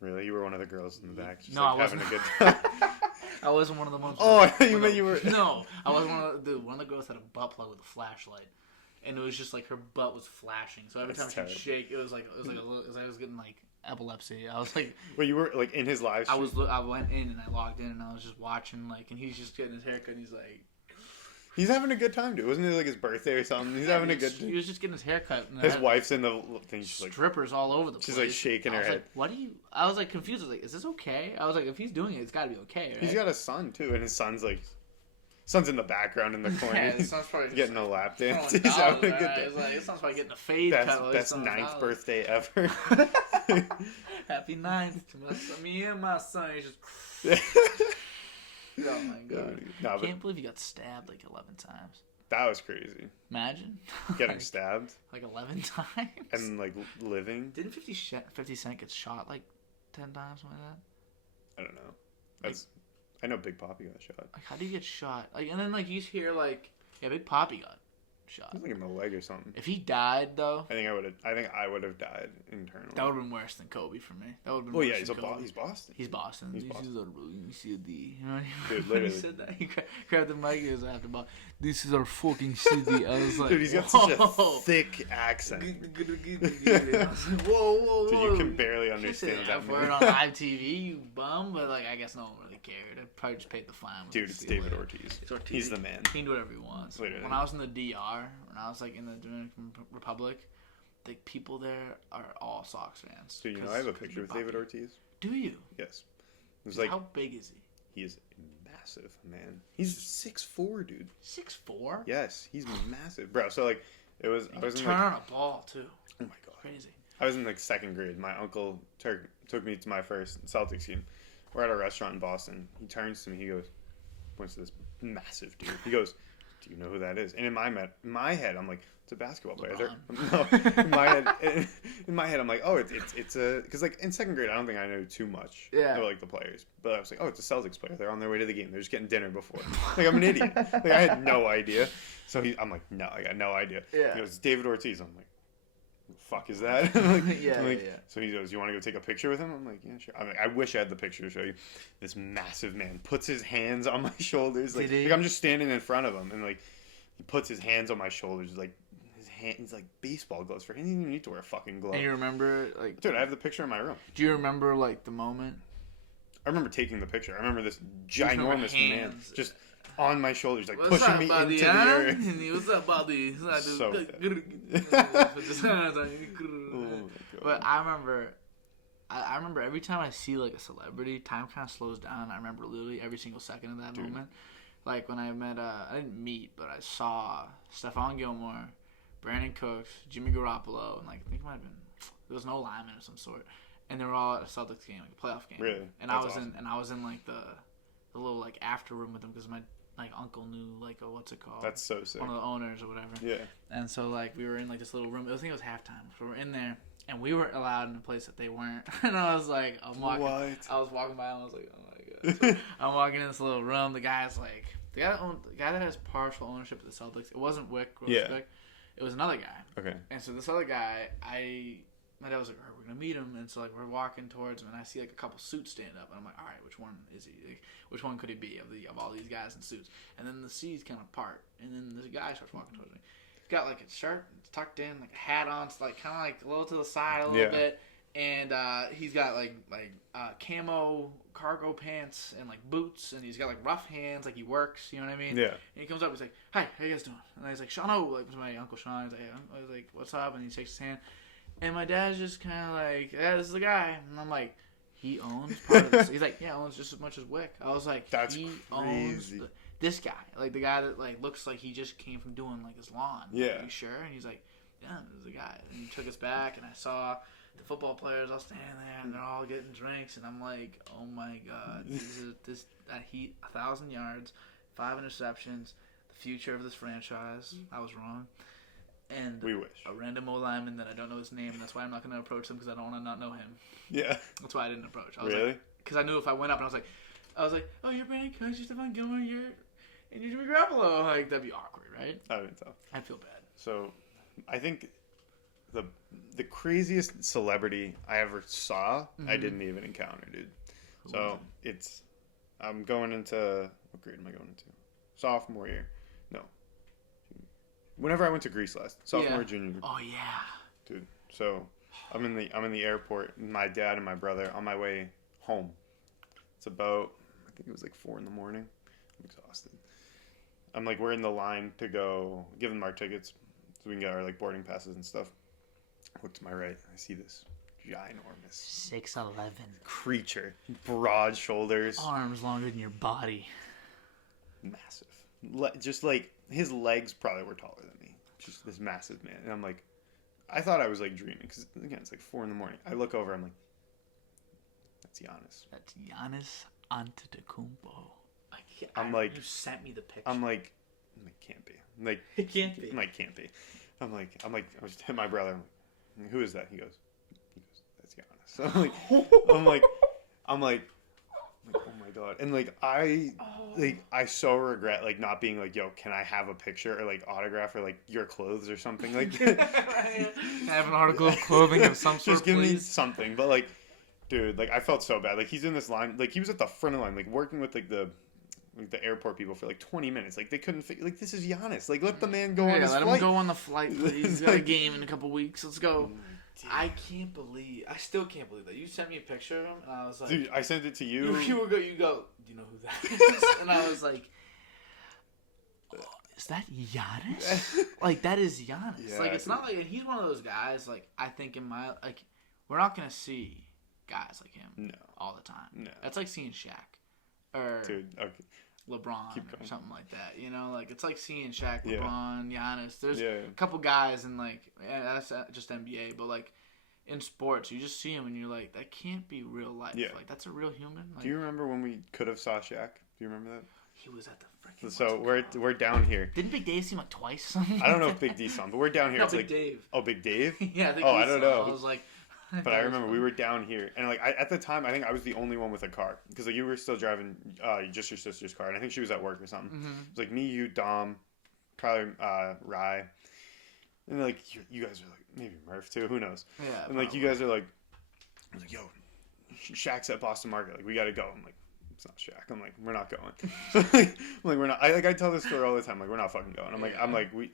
Really, you were one of the girls in the back, just no, like, I wasn't. having a good time. I wasn't one of the ones. Oh, I thought you meant you were. No, I was one of the girls had a butt plug with a flashlight. And it was just like her butt was flashing, so every time she'd shake, it was like a little. I was getting like epilepsy. I was like, well, you were like in his live stream? I went in and I logged in and I was just watching like, and he's just getting his haircut and he's like, he's having a good time, dude. Wasn't it like his birthday or something? He's having a good. He was just getting his haircut. And his wife's in the thing. She's strippers all over the place. She's like shaking her head. Like, what do you? I was like confused. I was like, is this okay? I was like, if he's doing it, it's got to be okay. Right? He's got a son too, and his son's like. Son's in the background in the corner. Yeah, his son's probably he's getting a lap dance. He's having a good day. His son's probably getting a fade cut. Best 9th birthday ever. Happy 9th to me and my son. He's just Oh my god! No, Can't believe you got stabbed like 11 times. That was crazy. Imagine Getting stabbed like 11 times and like living. Didn't 50 Cent get shot like 10 times like that? I don't know. I know Big Papi got shot. Like, how do you get shot? Like, and then like you hear like, yeah, Big Papi got shot. It was like in the leg or something. If he died though, I think I would have died internally. That would have been worse than Kobe for me. That would have been. Well, worse yeah, than Kobe. He's Boston. He's Boston. He's Boston. CD. You know what I mean? Dude, literally. He said that. He grabbed the mic. He was after ball. This is our fucking CD. I was like, dude, he's got such a thick accent. I was like, whoa. Dude, you can barely understand that. F word on live TV, you bum. But like, I guess no one really cared. I probably just paid the fine. Dude, it's David Ortiz. It's Ortiz. He's the man. He can do whatever he wants. Literally. When I was in the DR, when I was like in the Dominican Republic, the people there are all Sox fans. Dude, you know I have a picture with David Ortiz. Do you? Yes. It was like, how big is he? He is massive, man. He's 6'4", dude. 6'4"? Yes, he's massive, bro. So like, I was in turn on a ball too. Oh my god, crazy. I was in like second grade. My uncle took me to my first Celtics game. We're at a restaurant in Boston. He turns to me. He goes, points to this massive dude. He goes, "Do you know who that is?" And in my head, I'm like, "It's a basketball player." No, in my head, I'm like, "Oh, it's a," because like in second grade, I don't think I knew too much. Yeah. Of, like the players, but I was like, "Oh, it's a Celtics player. They're on their way to the game. They're just getting dinner before." Like I'm an idiot. Like I had no idea. So I'm like, "No, I got no idea." Yeah. He goes, "David Ortiz." I'm like, "The fuck is that?" I'm like, yeah. So he goes, "You want to go take a picture with him?" I'm like, "Yeah, sure." I'm like, I wish I had the picture to show you. This massive man puts his hands on my shoulders, like I'm just standing in front of him, and like he puts his hands on my shoulders, like his hands like baseball gloves for him. He didn't even need to wear a fucking glove. And you remember, like, dude, I have the picture in my room. Do you remember like the moment? I remember taking the picture. I remember this ginormous man just on my shoulders, like what's pushing up, me buddy, into the earth. What's up, buddy? So but I remember every time I see like a celebrity, time kind of slows down. I remember literally every single second of that moment. Like when I met, I didn't meet, but I saw Stephon Gilmore, Brandon Cooks, Jimmy Garoppolo, and like I think it might have been there was no lineman of some sort, and they were all at a Celtics game, like a playoff game. Really? And That's I was awesome. I was in like the little like after room with them because my like uncle knew like what's it called? That's so sick. One of the owners or whatever. Yeah. And so like we were in like this little room. I think it was halftime. So we're in there. And we weren't allowed in a place that they weren't. And I was like, I was walking by and I was like, oh my god. So I'm walking in this little room. The guy's like, the guy that has partial ownership of the Celtics. It wasn't Wick. It was another guy. Okay. And so this other guy, my dad was like, all right, we're gonna meet him. And so like we're walking towards him, and I see like a couple suits stand up, and I'm like, all right, which one is he? Like, which one could he be of all these guys in suits? And then the seas kind of part, and then this guy starts walking towards me. He's got like a shirt tucked in, like a hat on, like kind of like a little to the side a little bit, and he's got like camo cargo pants and like boots, and he's got like rough hands, like he works, you know what I mean? Yeah. And he comes up, he's like, "Hi, how you guys doing?" And he's like, "Sean, like to my uncle Sean." He's like, I was like, "What's up?" And he shakes his hand, and my dad's just kind of like, "Yeah, this is the guy," and I'm like, "He owns part of this." He's like, "Yeah, owns just as much as Wick." I was like, "That's he crazy." owns this guy, like the guy that like looks like he just came from doing like his lawn. Yeah. Like, are you sure? And he's like, "Yeah, this is the guy." And he took us back, and I saw the football players all standing there, and they're all getting drinks, and I'm like, "Oh my god, that Heat 1,000 yards, 5 interceptions, the future of this franchise." I was wrong. And we wish a random old lineman that I don't know his name, and that's why I'm not going to approach him because I don't want to not know him. Yeah. That's why I didn't approach. I was really? Because I knew if I went up and I was like, "Oh, you're Brandon Cooks, you're Stephon Gilmore, you're Jimmy Garoppolo." Like that'd be awkward, right? I didn't tell. I'd feel bad. So, I think the craziest celebrity I ever saw, I didn't even encounter, dude. So I'm going into, what grade am I going into? Sophomore year. No. Whenever I went to Greece last, sophomore, junior year. Oh yeah, dude. So I'm in the airport. My dad and my brother on my way home. It's about, I think it was like 4 a.m. I'm exhausted. I'm like, we're in the line to go give them our tickets so we can get our like boarding passes and stuff. Look to my right. I see this ginormous 6'11" creature, broad shoulders, arms longer than your body, massive. Just like his legs probably were taller than me. Just this massive man, and I'm like, I thought I was like dreaming because again it's like 4 a.m. I look over, I'm like, that's Giannis. That's Giannis Antetokounmpo. Like I'm like, you sent me the picture. I'm like, can't be. Like, it can't be. I'm like, can't be. I'm like, I was telling my brother, I'm like, who is that? He goes, that's Giannis. I'm like, oh my god. And like, I so regret like not being like, yo, can I have a picture or like autograph or like your clothes or something like that? I have an article of clothing of some sort. Just give me something. But like, dude, like I felt so bad. Like he's in this line, like he was at the front of the line, like working with like the airport people for like 20 minutes. Like they couldn't like this is Giannis. Like let the man go on his flight. Let him go on the flight, please. He's got a game in a couple weeks. Let's go. I still can't believe that. You sent me a picture of him, and I was like... Dude, I sent it to you. You go, do you know who that is? And I was like, oh, is that Giannis? Like, that is Giannis. Yeah, like, it's not like... He's one of those guys, like, I think in my... Like, we're not going to see guys like him all the time. No. That's like seeing Shaq. Or... Dude, okay. LeBron or something like that, you know, like it's like seeing Shaq, LeBron, Giannis. There's a couple guys in like that's just NBA, but like in sports, you just see him and you're like, that can't be real life. Yeah. Like that's a real human. Like, do you remember when we could have saw Shaq? Do you remember that? He was at the freaking. So we're down here. Didn't Big Dave see him like twice? I don't know if Big D saw him, but we're down here. No, it's Big like, Dave. Oh, Big Dave. Yeah. I don't know. I was like. But I remember we were down here, and like at the time, I think I was the only one with a car because like you were still driving just your sister's car, and I think she was at work or something. Mm-hmm. It was like me, you, Dom, probably Rye, and like you guys are like maybe Murph too, who knows? Yeah. And like you guys are like, I was like, yo, Shaq's at Boston Market, like we gotta go. I'm like, it's not Shaq. I'm like, we're not going. I'm like, we're not. I tell this story all the time. Like, we're not fucking going. I'm like, we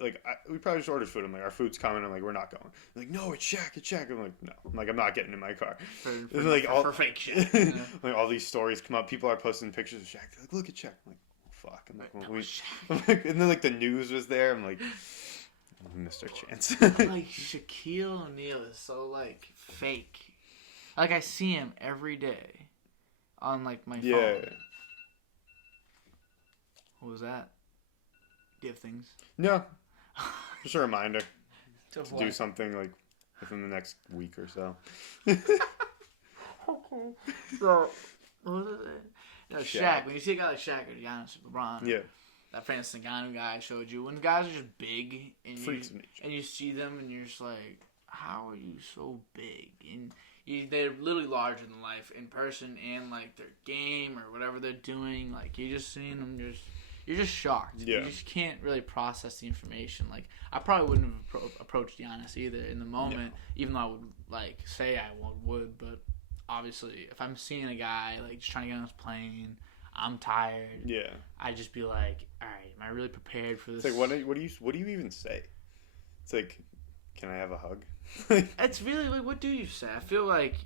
probably just ordered food. I'm like, our food's coming. I'm like, we're not going. They're like, no, it's Shaq. It's Shaq. I'm like, no. I'm like, I'm not getting in my car. For fake shit. You know? Like all these stories come up. People are posting pictures of Shaq. They're like, look at Shaq. I'm like, oh, fuck. I'm like, and then like the news was there. I'm like, we missed our chance. Like Shaquille O'Neal is so like fake. Like I see him every day. On like my phone. What was that? Do you have things? No. Just a reminder to do something like within the next week or so. Okay. So, what was it? Shaq. When you see a guy like Shaq or Giannis or LeBron, that Francis Ngannou guy I showed you, when the guys are just big and you see them and you're just like, how are you so big? And they're literally larger than life in person and like their game or whatever they're doing. Like you're just seeing them, you're just shocked. Yeah. You just can't really process the information. Like I probably wouldn't have approached Giannis either in the moment, even though I would like say I would. But obviously, if I'm seeing a guy like just trying to get on his plane, I'm tired. Yeah. I'd just be like, all right, am I really prepared for this? It's like what do you even say? It's like, can I have a hug? It's really like, what do you say? I feel like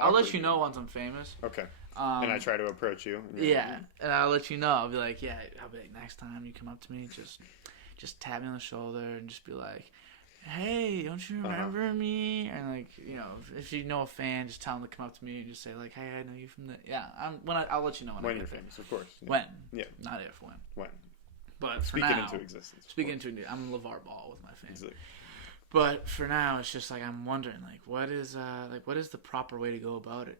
I'll let you know once I'm famous. Okay. And I try to approach you. And I'll let you know. I'll be like, next time you come up to me, just tap me on the shoulder and just be like, hey, don't you remember me? And like, if you know a fan, just tell them to come up to me and just say like, hey, I know you from the I'll let you know when you're famous, of course. Yeah. When? Yeah. Not if. When. When. But for now, into existence. I'm LeVar Ball with my fame. Exactly. But for now, it's just like I'm wondering, like, what is the proper way to go about it?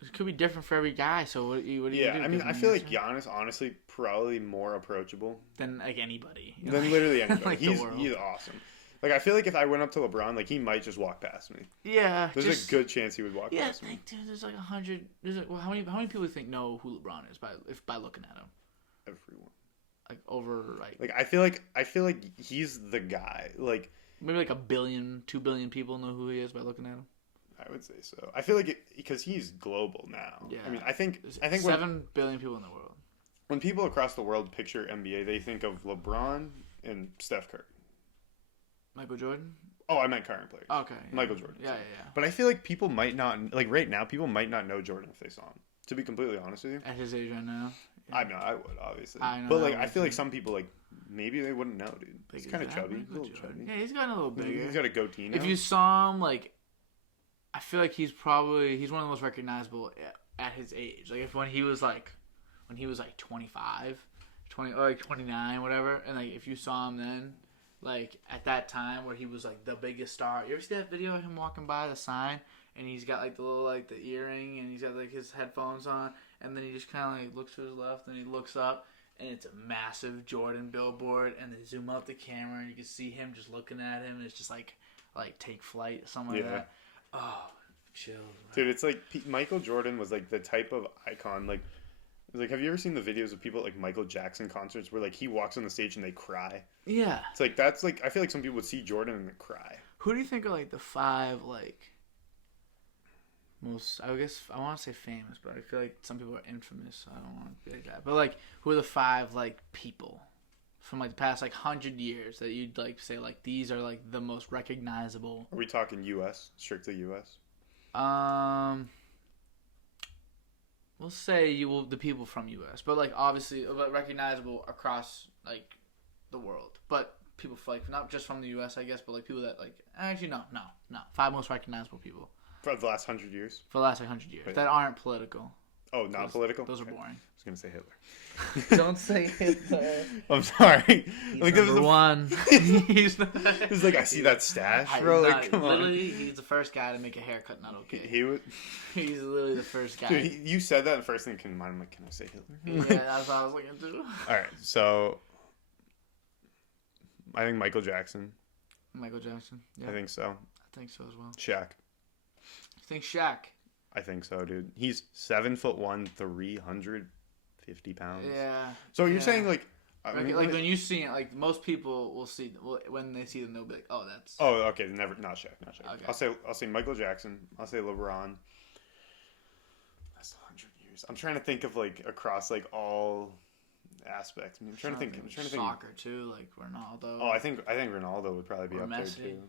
It could be different for every guy. So what do you do? I mean, I feel like Giannis, honestly, probably more approachable than like anybody. Than literally anybody. Like he's awesome. Like I feel like if I went up to LeBron, like he might just walk past me. Yeah, there's a good chance he would walk past me. Dude, there's like 100. How many people do you think know who LeBron is by looking at him? Everyone. Like over like I feel like he's the guy. Like maybe like 2 billion people know who he is by looking at him. I would say so. I feel like because he's global now. Yeah. I mean, I think 7 billion people in the world. When people across the world picture NBA, they think of LeBron and Steph Curry. Michael Jordan? Oh, I meant current players. Okay. Yeah. Michael Jordan. Yeah. But I feel like people might not right now. People might not know Jordan if they saw him. To be completely honest with you. At his age right now. Yeah. I would obviously. But like, I feel like some people like maybe they wouldn't know, dude. He's kind of chubby, a little chubby. Yeah, he's gotten a little bigger. He's got a goatee now. If you saw him, like, I feel like he's one of the most recognizable at his age. Like when he was like 25, 20 or like 29, whatever, and like if you saw him then, like at that time where he was like the biggest star. You ever see that video of him walking by the sign and he's got like the little like the earring, and he's got like his headphones on, and then he just kind of like looks to his left, and he looks up, and it's a massive Jordan billboard, and they zoom out the camera, and you can see him just looking at him, and it's just like take flight, something like that. Oh, chill, dude. It's like Michael Jordan was like the type of icon, like have you ever seen the videos of people at like Michael Jackson concerts where like he walks on the stage and they cry? Yeah. It's like that's like I feel like some people would see Jordan and they cry. Who do you think are like the 5 like most? I guess I want to say famous, but I feel like some people are infamous. So I don't want to be like that. But like, who are the 5 like people from like the past like 100 years that you'd like say like these are like the most recognizable? Are we talking U.S. strictly U.S.? We'll say the people from U.S., but like obviously recognizable across like the world. But people like not just from the U.S., I guess, but like people that like actually no. 5 most recognizable people for the last 100 years. For the last like 100 years that aren't political. Oh, not political. Those are okay. boring. I was gonna say Hitler. Don't say Hitler. I'm sorry. He's like number one. He's like I see that stash, bro. Like, come literally, he's the first guy to make a haircut not okay. He would. He's literally the first guy. Dude, you said that, and the first thing that came to mind, I'm like, can I say Hitler? Yeah, that's what I was looking to. All right, so I think Michael Jackson. Michael Jackson. Yeah. I think so. I think so as well. Shaq. You think Shaq? I think so, dude. He's 7'1", 350 pounds. Yeah. So you're saying like when you see it, like most people will see when they see them, they'll be like, "Oh, that's." Oh, okay. Not Shaq. Okay. I'll say Michael Jackson. I'll say LeBron. That's 100 years. I'm trying to think of like across like all aspects. I'm trying to think. Soccer too, like Ronaldo. Oh, I think Ronaldo would probably be up Messi, there too.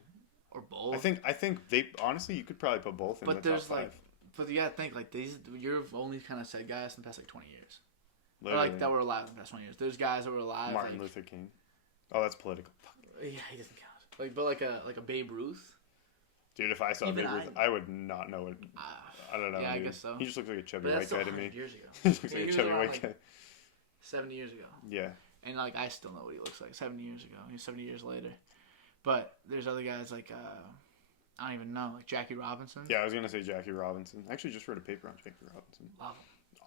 or both. I think they honestly you could probably put both in the top 5. But you gotta think like you've only kind of said guys in the past like 20 years. Or, Literally. like that were alive in the past 20 years. There's guys that were alive. Martin Luther King. Oh, that's political. Yeah, he doesn't count. Like, but like a Babe Ruth. Dude, if I saw Babe Ruth, I would not know it. I don't know. Yeah, dude. I guess so. He just looks like a chubby white guy to me. Years ago. He looks like a chubby white guy. 70 years ago. Yeah. And like I still know what he looks like 70 years ago. He's 70 years later. But there's other guys like I don't even know, like Jackie Robinson. Yeah, I was gonna say Jackie Robinson. I actually just wrote a paper on Jackie Robinson. Love him.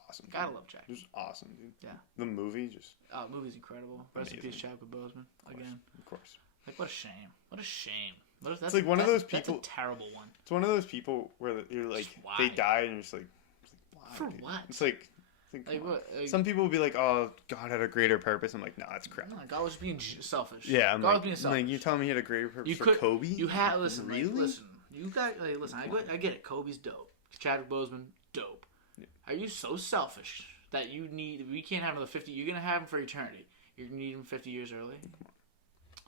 Awesome. Gotta love Jackie. Just awesome, dude. Yeah. The movie just. Oh, the movie's incredible. Rest in peace, Chadwick Boseman. Again. Of course. Like what a shame. What a shame. It's like one of those people. That's a terrible one. It's one of those people where you're like they die and you're just like why, for dude? what? It's like what? Like, some people will be like, "Oh, God had a greater purpose." I'm like, "No, that's crap." No, God was being selfish. Yeah, God was being selfish. Like, you're telling me he had a greater purpose for Kobe? You had listen. Really? Like, listen. You got listen. I get it. Kobe's dope. Chadwick Boseman, dope. Yeah. Are you so selfish that we can't have another 50? You're gonna have him for eternity. You're gonna need him 50 years early.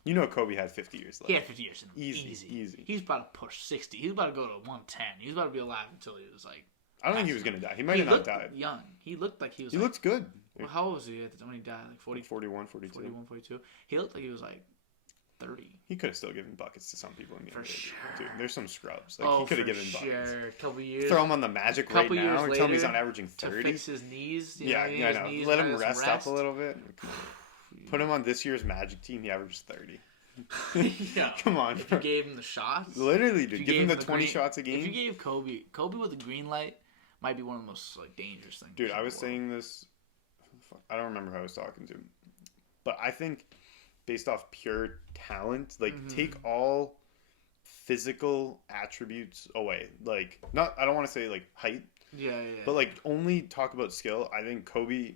You know, Kobe had 50 years left. He had 50 years in him. Easy. He's about to push 60. He's about to go to 110. He's about to be alive until he was like. I don't think he was gonna die. He might have not died. Young. He looked like he was. He looked good. Well, how old was he when he died? Like 40, 41, 42. 41, 42. He looked like he was like 30. He could have still given buckets to some people in the NBA. Sure. Dude, there's some scrubs. Like he could have given buckets. A couple years. Throw him on the Magic right now and tell him he's not averaging 30. To fix his knees. I know. Let him rest up a little bit. Put him on this year's Magic team. He averages 30. Yeah. Come on. If you gave him the shots. Literally, dude. Give him the 20 shots a game. If you gave Kobe with the green light might be one of the most like dangerous things. Dude, I was saying this. I don't remember who I was talking to, but I think based off pure talent, like take all physical attributes away. Like not, I don't want to say like height. Yeah. But like only talk about skill. I think Kobe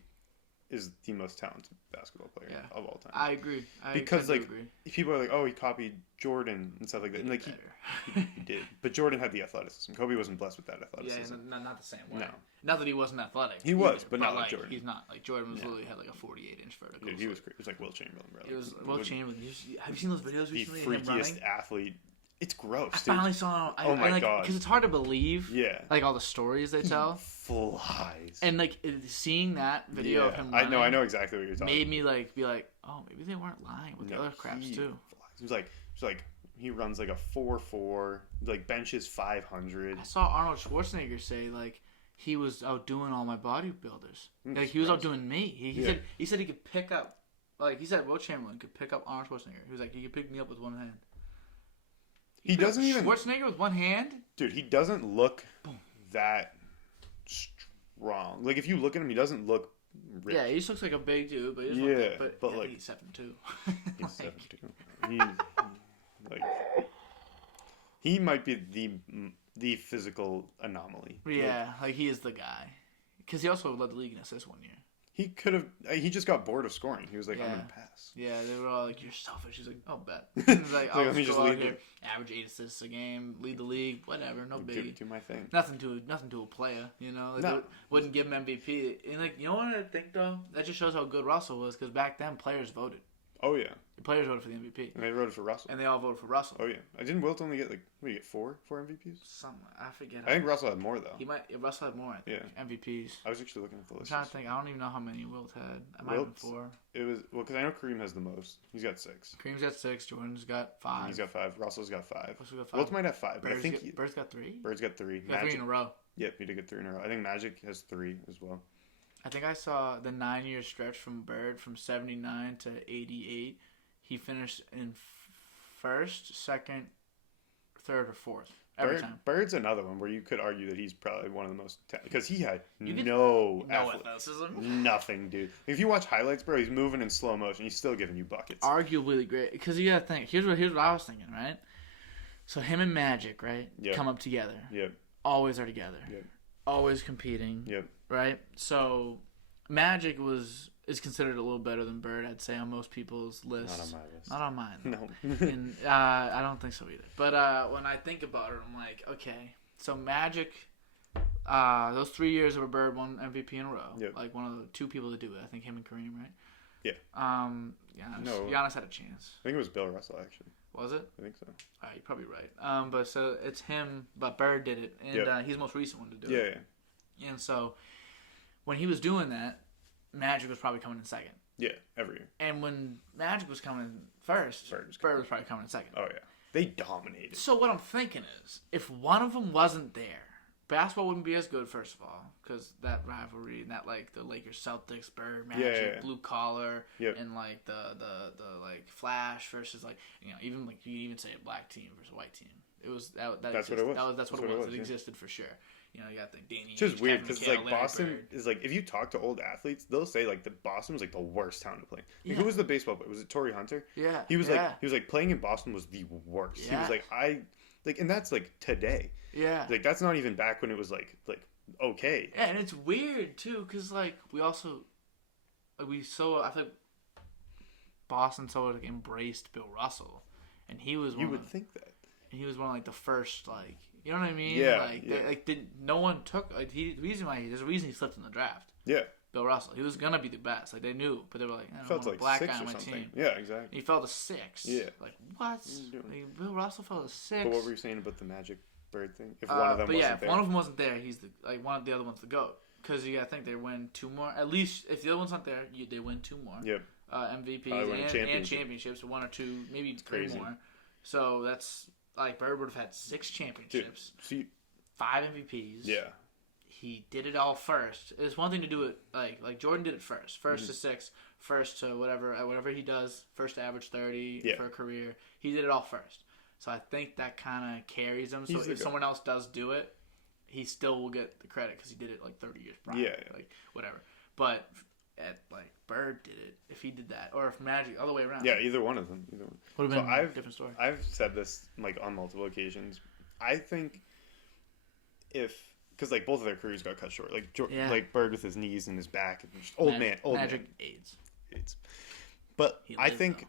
is the most talented basketball player of all time. I agree. Because like people are like, oh, he copied Jordan and stuff like that. And like he did, but Jordan had the athleticism. Kobe wasn't blessed with that athleticism. Yeah, not the same way. No, not that he wasn't athletic. He was, but not like Jordan. He's not like Jordan was literally had like a 48-inch vertical. Dude, he was great. It was like Will Chamberlain, bro. It was Will Chamberlain. Have you seen those videos recently? The freakiest athlete. It's gross, dude. I finally saw him. Oh my God. Because it's hard to believe. Yeah. Like all the stories they tell. Flies. And like seeing that video of him running, I know exactly what you're talking about. Made me like be like, oh, maybe they weren't lying with the other craps too. It was like he runs like a 4.4, like benches 500. I saw Arnold Schwarzenegger say like he was outdoing all my bodybuilders. Like he was outdoing me. He said he could pick up, like he said Will Chamberlain could pick up Arnold Schwarzenegger. He was like, he could pick me up with one hand. He doesn't even... Schwarzenegger with one hand? Dude, he doesn't look that strong. Like, if you look at him, he doesn't look rich. Yeah, he just looks like a big dude, but he's but like... he's 7'2". He's 7'2". Like... He might be the physical anomaly. Yeah, like he is the guy. Because he also led the league in assists 1 year. He could have... He just got bored of scoring. He was like, I'm going to pass. Yeah, they were all like, you're selfish. He's like, I'll bet. He's like, I'll just go out here, average 8 assists a game, lead the league, whatever, no biggie. Do my thing. Nothing to a player, you know? They wouldn't give him MVP. And, like, you know what I think, though? That just shows how good Russell was, because back then, players voted. Oh, yeah. The players voted for the MVP. And they voted for Russell. And they all voted for Russell. Oh, yeah. Didn't Wilt only get, like, what did he get, four MVPs? Something. I forget. I think Russell had more, though. Russell had more, I think. Yeah. MVPs. I was actually looking at the list. I'm trying to think. I don't even know how many Wilt had. I might have been 4. It was, well, because I know Kareem has the most. He's got 6. Kareem's got 6. Jordan's got 5. He's got 5. Russell's got 5. Got 5. Wilt might have 5, but I think Bird's got 3? Bird's got 3. Got 3 in a row. Yep, he did get 3 in a row. I think Magic has 3 as well. I think I saw the 9-year stretch from Bird from 79 to 88. He finished in first, second, third, or fourth every time. Bird's another one where you could argue that he's probably one of the most because he had no athleticism, nothing, dude. If you watch highlights, bro, he's moving in slow motion. He's still giving you buckets. Arguably great because you gotta think. Here's what I was thinking, right? So him and Magic, right, come up together. Yep. Always are together. Yep. Always competing. Yep. Right. So Magic is considered a little better than Bird, I'd say, on most people's lists. Not on my list. Not on mine. No. And I don't think so either. But when I think about it, I'm like, okay, so Magic, those 3 years where Bird won MVP in a row, like one of the 2 people to do it. I think him and Kareem, right? Yeah. Giannis had a chance. I think it was Bill Russell, actually. Was it? I think so. You're probably right. But so it's him, but Bird did it, and he's the most recent one to do it. Yeah. And so when he was doing that, Magic was probably coming in second. Yeah, every year. And when Magic was coming first, Bird was probably coming in second. Oh, yeah. They dominated. So what I'm thinking is, if one of them wasn't there, basketball wouldn't be as good, first of all, because that rivalry and that, like, the Lakers-Celtics, Bird, Magic, blue collar, and, like, the like, Flash versus, like, you know, even, like, you can even say a black team versus a white team. It was, that's what it was. That's what it was. It existed for sure. You know, you got the Danny. It's just weird because like Boston is like if you talk to old athletes, they'll say like the Boston was like the worst town to play. Like, who was the baseball player? Was it Torrey Hunter? Yeah. He was like playing in Boston was the worst. Yeah. He was like and that's like today. Yeah. Like that's not even back when it was like okay. Yeah, and it's weird too because like we also I feel like Boston so like embraced Bill Russell, and he was you would think that. And he was one of like the first like. You know what I mean? Yeah. No one took like there's a reason he slipped in the draft. Yeah. Bill Russell. He was gonna be the best. Like they knew, but they were like, I don't want a black guy on my something. team. Yeah, exactly. And he fell to 6. Yeah. Like what? Like, Bill Russell fell to 6. But what were you saying about the Magic Bird thing? If one of them wasn't there. If one of them wasn't there, he's one of the other one's the GOAT. Because you gotta think they win 2 more. At least if the other one's not there, they win 2 more. Yep. MVPs and championships, 1 or 2, maybe 3 more. So that's like Bird would have had 6 championships. Dude, 5 MVPs. Yeah. He did it all first. It's one thing to do it like Jordan did it first. First to 6, first to whatever he does, first to average 30 for a career. He did it all first. So I think that kind of carries him. So if someone else does do it, he still will get the credit because he did it like 30 years prior. Yeah. Like whatever. But like Bird did it, if he did that, or if Magic, all the way around. Yeah, either one of them. Would have been a different story. I've said this like on multiple occasions. I think because like both of their careers got cut short. Like Bird with his knees and his back, and just old man. Magic AIDS. But I think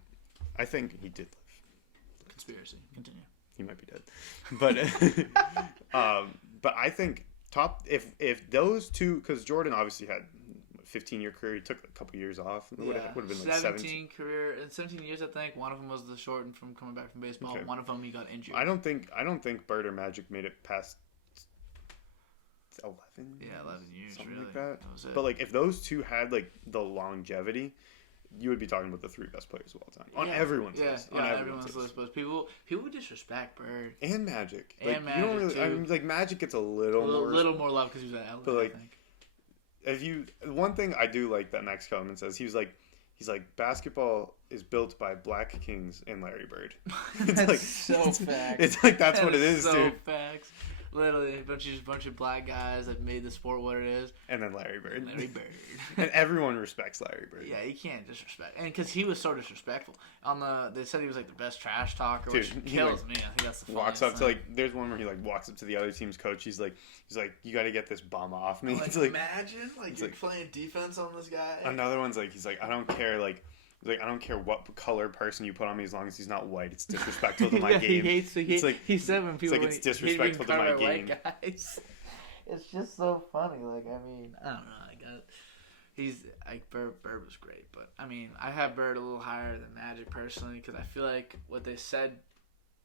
he did live. Conspiracy. Continue. He might be dead, but I think if those two, because Jordan obviously had 15-year career. He took a couple years off. It would have been like 17 career. In 17 years, I think. One of them was the shortened from coming back from baseball. Okay. One of them he got injured. I don't think Bird or Magic made it past 11. Yeah, 11 years. Something really. like that. That was it. But like if those two had like the longevity, you would be talking about the 3 best players of all time on everyone's list. On everyone's list. But people would disrespect Bird and Magic. And Magic, you don't really. Too. I mean, like Magic gets a little more love because he was at LA. But like, I think. One thing I do like that Max Kellerman says, he's like basketball is built by Black Kings and Larry Bird. That's so facts. It's like that's what it is, so dude. Facts. Literally, a bunch of black guys that made the sport what it is. And then Larry Bird. Larry Bird. And everyone respects Larry Bird. Yeah, you can't disrespect. And because he was so disrespectful. They said he was like the best trash talker, which kills me. I think that's the funniest walks up thing. to like, there's one where he like walks up to the other team's coach. He's like, you got to get this bum off me. Like, imagine like you're playing defense on this guy. Another one's like, he's like, I don't care what color person you put on me as long as he's not white. It's disrespectful to my game. He said when people it's disrespectful to my game. Guys. It's just so funny. Like, I mean, I don't know. He's like Bird was great, but I mean, I have Bird a little higher than Magic personally because I feel like what they said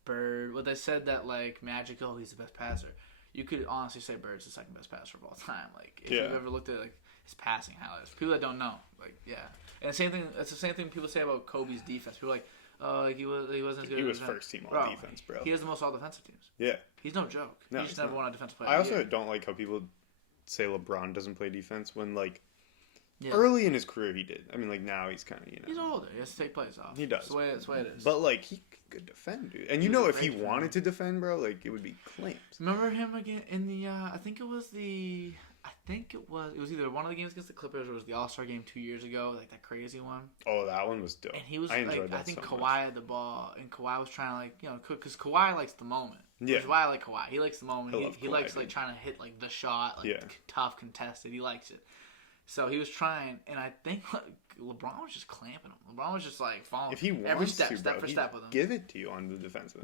that like Magic, oh, he's the best passer. You could honestly say Bird's the second best passer of all time. Like, if you've ever looked at like his passing highlights, people that don't know, like, yeah. And the same thing. It's the same thing people say about Kobe's defense. People are like, oh, like he wasn't as good. He was first team all defense, bro. He has the most all defensive teams. Yeah. He's no joke. No, he just never won a defensive player. I also don't like how people say LeBron doesn't play defense when like early in his career he did. I mean, like now he's kind of he's older. He has to take plays off. He does. That's the way it is. But like he could defend, dude. And if he wanted to defend, bro, like it would be claims. Remember him again in the? I think it was either one of the games against the Clippers or it was the All-Star game 2 years ago, like that crazy one. Oh, that one was dope. And he was I enjoyed that I think so Kawhi much. had the ball, and Kawhi was trying to because Kawhi likes the moment. Yeah. Which is why I like Kawhi. He likes the moment. He Kawhi, likes like trying to hit like the shot, like tough contested. He likes it. So he was trying, and I think LeBron was just clamping him. LeBron was just like following if he wants every step, to, step bro, for step with him. Give it to you on the defensive.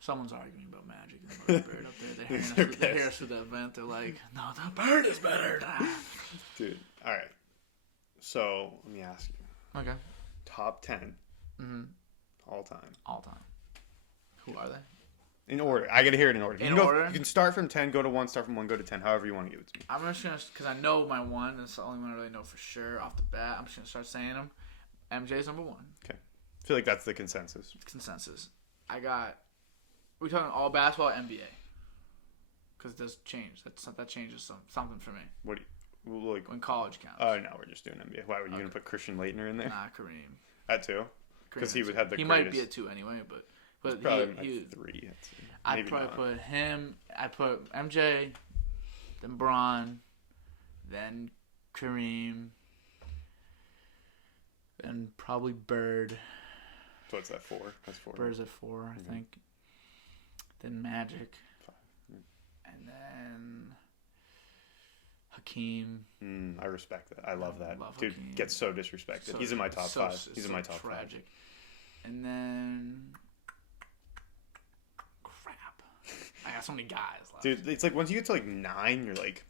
Someone's arguing about Magic and Bird up there. They hear us through the event. They're like, no, the Bird is better. Dude, all right. So let me ask you. Okay. Top 10 all time. All time. Who are they? In order. I gotta hear it in order. Order? You can start from 10, go to 1, start from 1, go to 10, however you want to give it to me. I'm just gonna, because I know my one. That's the only one I really know for sure off the bat. I'm just gonna start saying them. MJ's number 1. Okay. I feel like that's the consensus. I got. We're talking all basketball, NBA. Because it does change. That changes something for me. What do you like when college counts? Oh no, we're just doing NBA. Why were you gonna put Christian Laettner in there? Nah, Kareem. At 2? Because he would have the He greatest. might be at 2 anyway, but probably he 3. I'd probably put him. I put MJ, then Bron, then Kareem, then probably Bird. So what's that, 4? That's 4. Bird's at 4, I think. Then Magic. 5. And then Hakeem. I respect that. I love that. Dude Hakeem. gets so disrespected. He's in my top 5. He's in my top tragic. 5. And then crap. I got so many guys left. Dude, it's like once you get to like 9, you're like,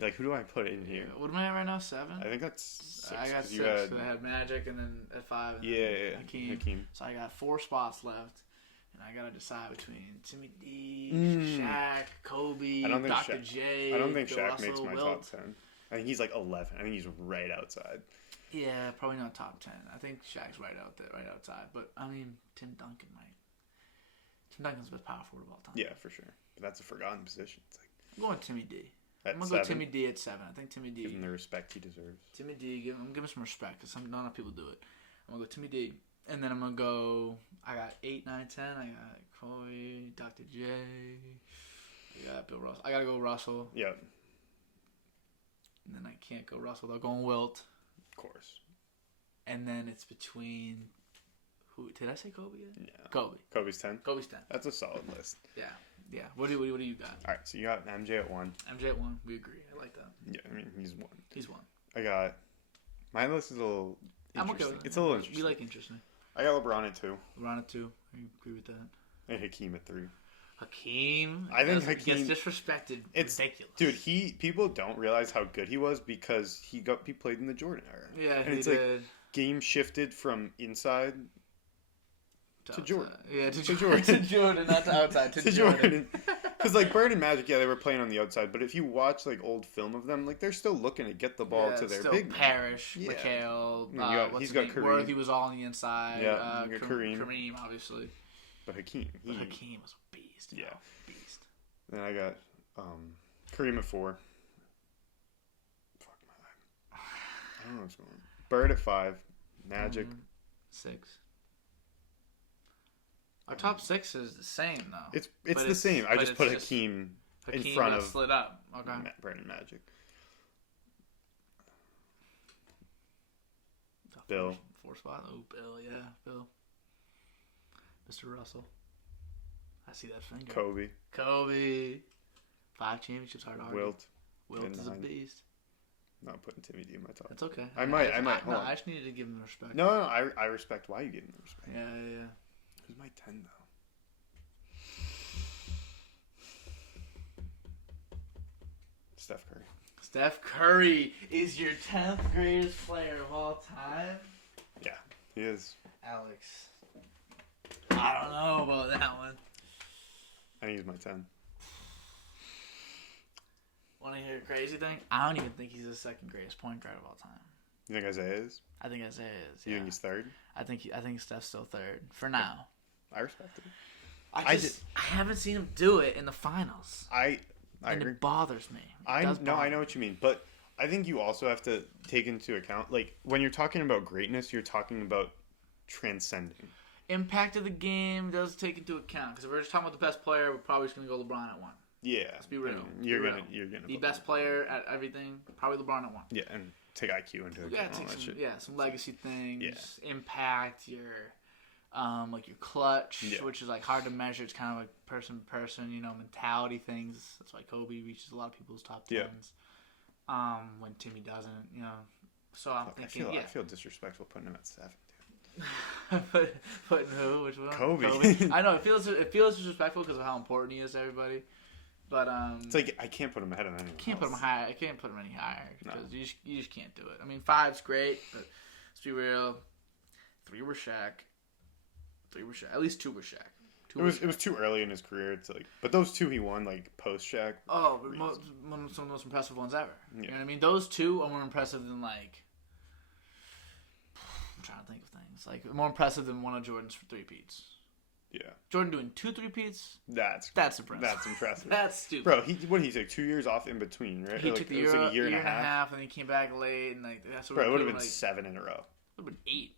You're like, who do I put in here? What am I at right now? 7? I think that's 6. I got 6. So I had Magic, and then at 5. Hakeem. So I got 4 spots left. And I gotta decide between Timmy D, Shaq, Kobe, Dr. J. I don't think Bill Shaq Russell, makes my top 10. I think he's like 11. I think he's right outside. Yeah, probably not top 10. I think Shaq's right outside. But I mean, Tim Duncan might. Tim Duncan's the best power forward of all time. Yeah, for sure. But that's a forgotten position. It's like I'm going Timmy D. I'm gonna go Timmy D at 7. I think Timmy D. Give him the respect he deserves. Timmy D. I'm giving him some respect because not enough people do it. I'm gonna go Timmy D. And then I'm going to go, I got 8, 9, 10. I got Kobe, Dr. J. I got Bill Russell. I got to go Russell. Yep. And then I can't go Russell without going Wilt. Of course. And then it's between, who, did I say Kobe yet? Yeah. Kobe. Kobe's 10? Kobe's 10. That's a solid list. Yeah. What do you got? All right, so you got MJ at 1. MJ at 1. We agree. I like that. Yeah, I mean, he's 1. He's 1. I got, my list is a little interesting. I'm okay with it. It's a little interesting. We like interesting. I got LeBron at 2. LeBron at 2. I agree with that. And Hakeem at 3. Hakeem. I think Hakeem gets disrespected. It's ridiculous. Dude, people don't realize how good he was because he played in the Jordan era. Yeah, and he it's did. like game shifted from inside to Jordan. Yeah, to Jordan. To Jordan, not to outside. To Jordan. Because like Bird and Magic, they were playing on the outside. But if you watch like old film of them, like they're still looking to get the ball to their big Parrish, man. McHale, he's got Kareem. Worthy was all on the inside. Yeah, Kareem, obviously. But Hakeem, Hakeem was a beast. Yeah, beast. Then I got Kareem at 4. Fuck my, I don't know what's going on. Bird at 5. Magic. 6. Our top 6 is the same, though. It's the same. I just put Hakeem in front of slid up. Okay. Bird and Magic. Bill. 4 spot. Oh, Bill, yeah. Bill. Mr. Russell. I see that finger. Kobe. 5 championships, hard to argue. Wilt is a beast. I'm not putting Timmy D in my top. That's okay. I might. No, I just needed to give him the respect. No, I respect why you gave him the respect. Yeah. Who's my 10, though? Steph Curry is your 10th greatest player of all time? Yeah, he is. Alex. I don't know about that one. I think he's my 10. Want to hear a crazy thing? I don't even think he's the second greatest point guard of all time. You think Isaiah is? I think Isaiah is. Yeah. You think he's third? I think Steph's still third for now. I respect it. I haven't seen him do it in the finals. I agree. It bothers me. I know what you mean, but I think you also have to take into account, like, when you're talking about greatness, you're talking about transcending. Impact of the game does take into account, because if we're just talking about the best player, we're probably just going to go LeBron at 1. Yeah. Let's be real. You're gonna the best player at everything, probably LeBron at 1. Yeah, and take IQ into account. Some legacy things, impact, your clutch, which is like hard to measure. It's kind of like person to person, mentality things. That's why Kobe reaches a lot of people's top 10s. Yeah. When Timmy doesn't, So I'm thinking, I feel disrespectful putting him at 7. Putting who? Which one? Kobe. I know it feels disrespectful because of how important he is to everybody. But it's like I can't put him ahead of anyone. I can't put him any higher because you just can't do it. I mean, 5's great, but let's be real. 3 were Shaq. At least 2 were Shaq. It was too early in his career to but those 2 he won post Shaq. Oh, some of the most impressive ones ever. Yeah. You know what I mean? Those 2 are more impressive than I'm trying to think of things more impressive than one of Jordan's 3-peats. Yeah. Jordan doing 2 3-peats? That's impressive. That's impressive. That's stupid. Bro, what did he say? 2 years off in between, right? He took the a year and a half, and he came back late, and that's what. Bro, it would have been 7 in a row. It would have been 8,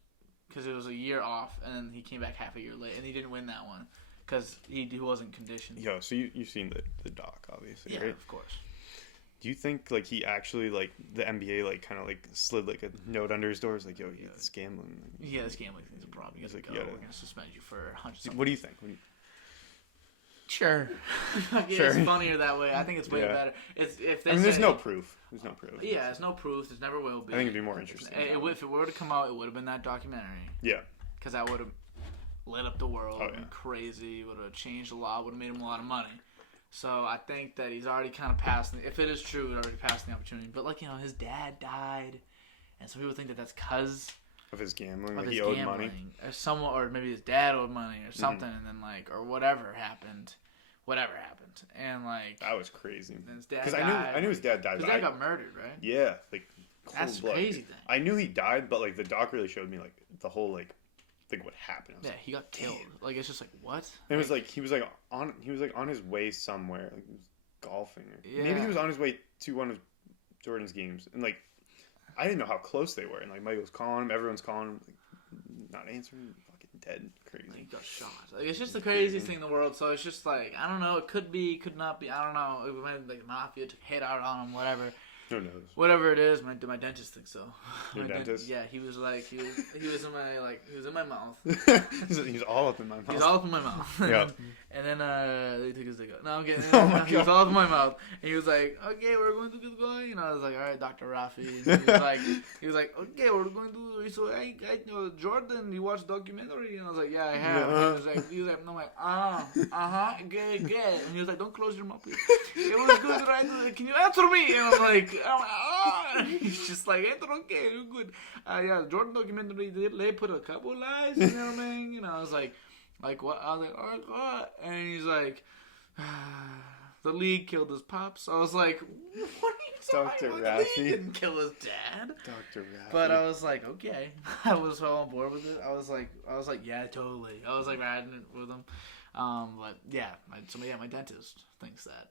because it was a year off, and then he came back half a year late, and he didn't win that one because he wasn't conditioned. Yo, so you've seen the doc, obviously, yeah, right? Of course. Do you think he actually the NBA kind of slid a note under his doors yo, it's gambling? Yeah, this gambling thing's a problem. You guys we're gonna suspend you for hundreds. What do you think? Sure. It's funnier that way. I think it's way better. There's no proof. There's no proof. Yeah, there's no proof. There never will be. I think it'd be more interesting. If it were to come out, it would have been that documentary. Yeah. Because that would have lit up the world. Oh, yeah. Been crazy. Would have changed a lot. Would have made him a lot of money. So I think that he's already kind of passed. If it is true, he's already passed the opportunity. But his dad died, and some people think that that's because of his gambling. He owed money, or maybe his dad owed money or something, and then or whatever happened, and that was crazy. Because I knew his dad died. His dad got murdered, right? Yeah, that's blood. Crazy thing. I knew he died, but the doc really showed me the whole what happened. Yeah, he got killed. It's just what? It was he was on his way somewhere, he was golfing. Maybe he was on his way to one of Jordan's games, and I didn't know how close they were. And Michael's calling him, everyone's calling him, not answering, fucking dead, crazy. He got shot. It's just the craziest thing in the world. So it's just I don't know. It could be, could not be. I don't know. It might be mafia took a hit out on him, whatever. Who knows? Whatever it is, my dentist thinks so. Your dentist? Yeah, he was he was in my mouth. He's all up in my mouth. He's all up in my mouth. Yeah. And then they took his dick out. No, I'm kidding. Oh He was all up in my mouth, and he was like, "Okay, we're going to get going." And I was like, "All right, Dr. Rafi." And he was like, "Okay, we're going to." So I Jordan, you watched documentary? And I was like, "Yeah, I have." And he was like, "No, good. And he was like, "Don't close your mouth, please." It was good, right? Can you answer me? And I'm like, he's just answer, okay, you're good. Yeah, Jordan documentary, they put a couple lies, you know what I mean? I was like what? I was like, all right, what? And he's like, the league killed his pops. I was like, what are you talking about? The league didn't kill his dad. Dr. Rafi. But I was like, okay. I was so on board with it. I was like, yeah, totally. I was riding it with him. But yeah, my dentist thinks that.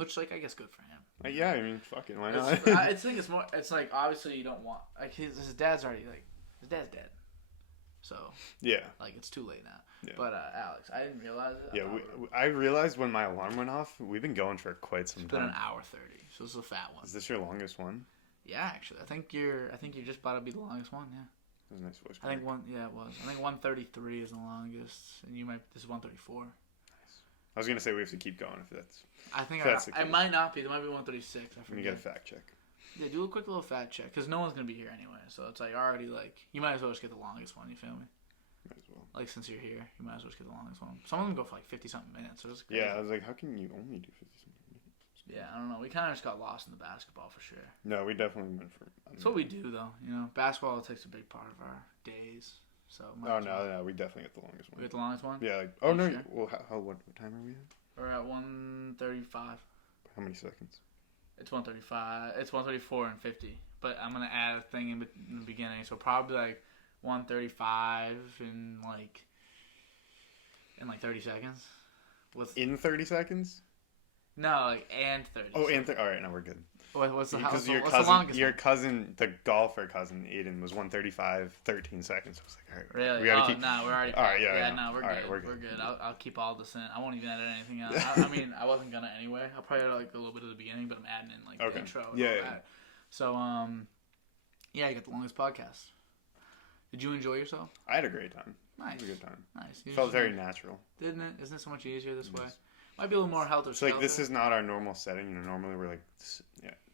Which, like, I guess good for him. Yeah, I mean, fucking, why not? I think it's more, it's like, obviously you don't want, like, his dad's already, like, his dad's dead. So, yeah. Like, it's too late now. Yeah. But, Alex, I didn't realize it. Yeah, I realized when my alarm went off, we've been going for quite some time. It's been an hour 30, so this is a fat one. Is this your longest one? Yeah, actually. I think you're just about to be the longest one, yeah. That was a nice voice I think it was. I think 133 is the longest, and this is 134. I was gonna say we have to keep going if that's. I think I might not be. There might be 136. I forget. You get a fact check. Yeah, do a quick little fact check because no one's gonna be here anyway. So it's like already like you might as well just get the longest one. You feel me? Might as well. Like since you're here, you might as well just get the longest one. Some of them go for like 50-something minutes. So it's crazy. Yeah, I was like, how can you only do 50-something minutes? Yeah, I don't know. We kind of just got lost in the basketball for sure. No, we definitely went for. That's what we do though. You know, basketball takes a big part of our days. So. No, we definitely get the longest one. We get the longest one. Yeah. Like, no. Sure? Well, what time are we at? We're at 135. How many seconds? It's 135. It's 134 and 50. But I'm gonna add a thing in the beginning, so probably like 135 in like 30 seconds. In 30 seconds? No, like and 30. Oh, and all right, now we're good. What's the because your cousin, the golfer cousin Aiden, was 135, 13 seconds. I was like, all right, really? We gotta keep. No, we're already. All right, yeah, no, we're good. We're good. I'll keep all this in. I won't even edit anything else. I mean, I wasn't gonna anyway. I'll probably add like a little bit at the beginning, but I'm adding in like the intro. And all that. So yeah, you got the longest podcast. Did you enjoy yourself? I had a great time. Nice. It was a good time. Nice. It felt very natural. Didn't it? Isn't it so much easier this way? Might be a little more helter skelter. Like this is not our normal setting. You know, normally we're like,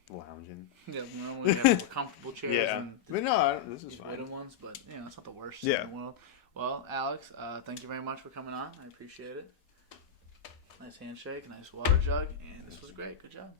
lounging. Yeah, normally we have comfortable chairs. Yeah, but no, this is fine. Wooden ones, but you know, it's not the worst in the world. Well, Alex, thank you very much for coming on. I appreciate it. Nice handshake, nice water jug, and this was great. Good job.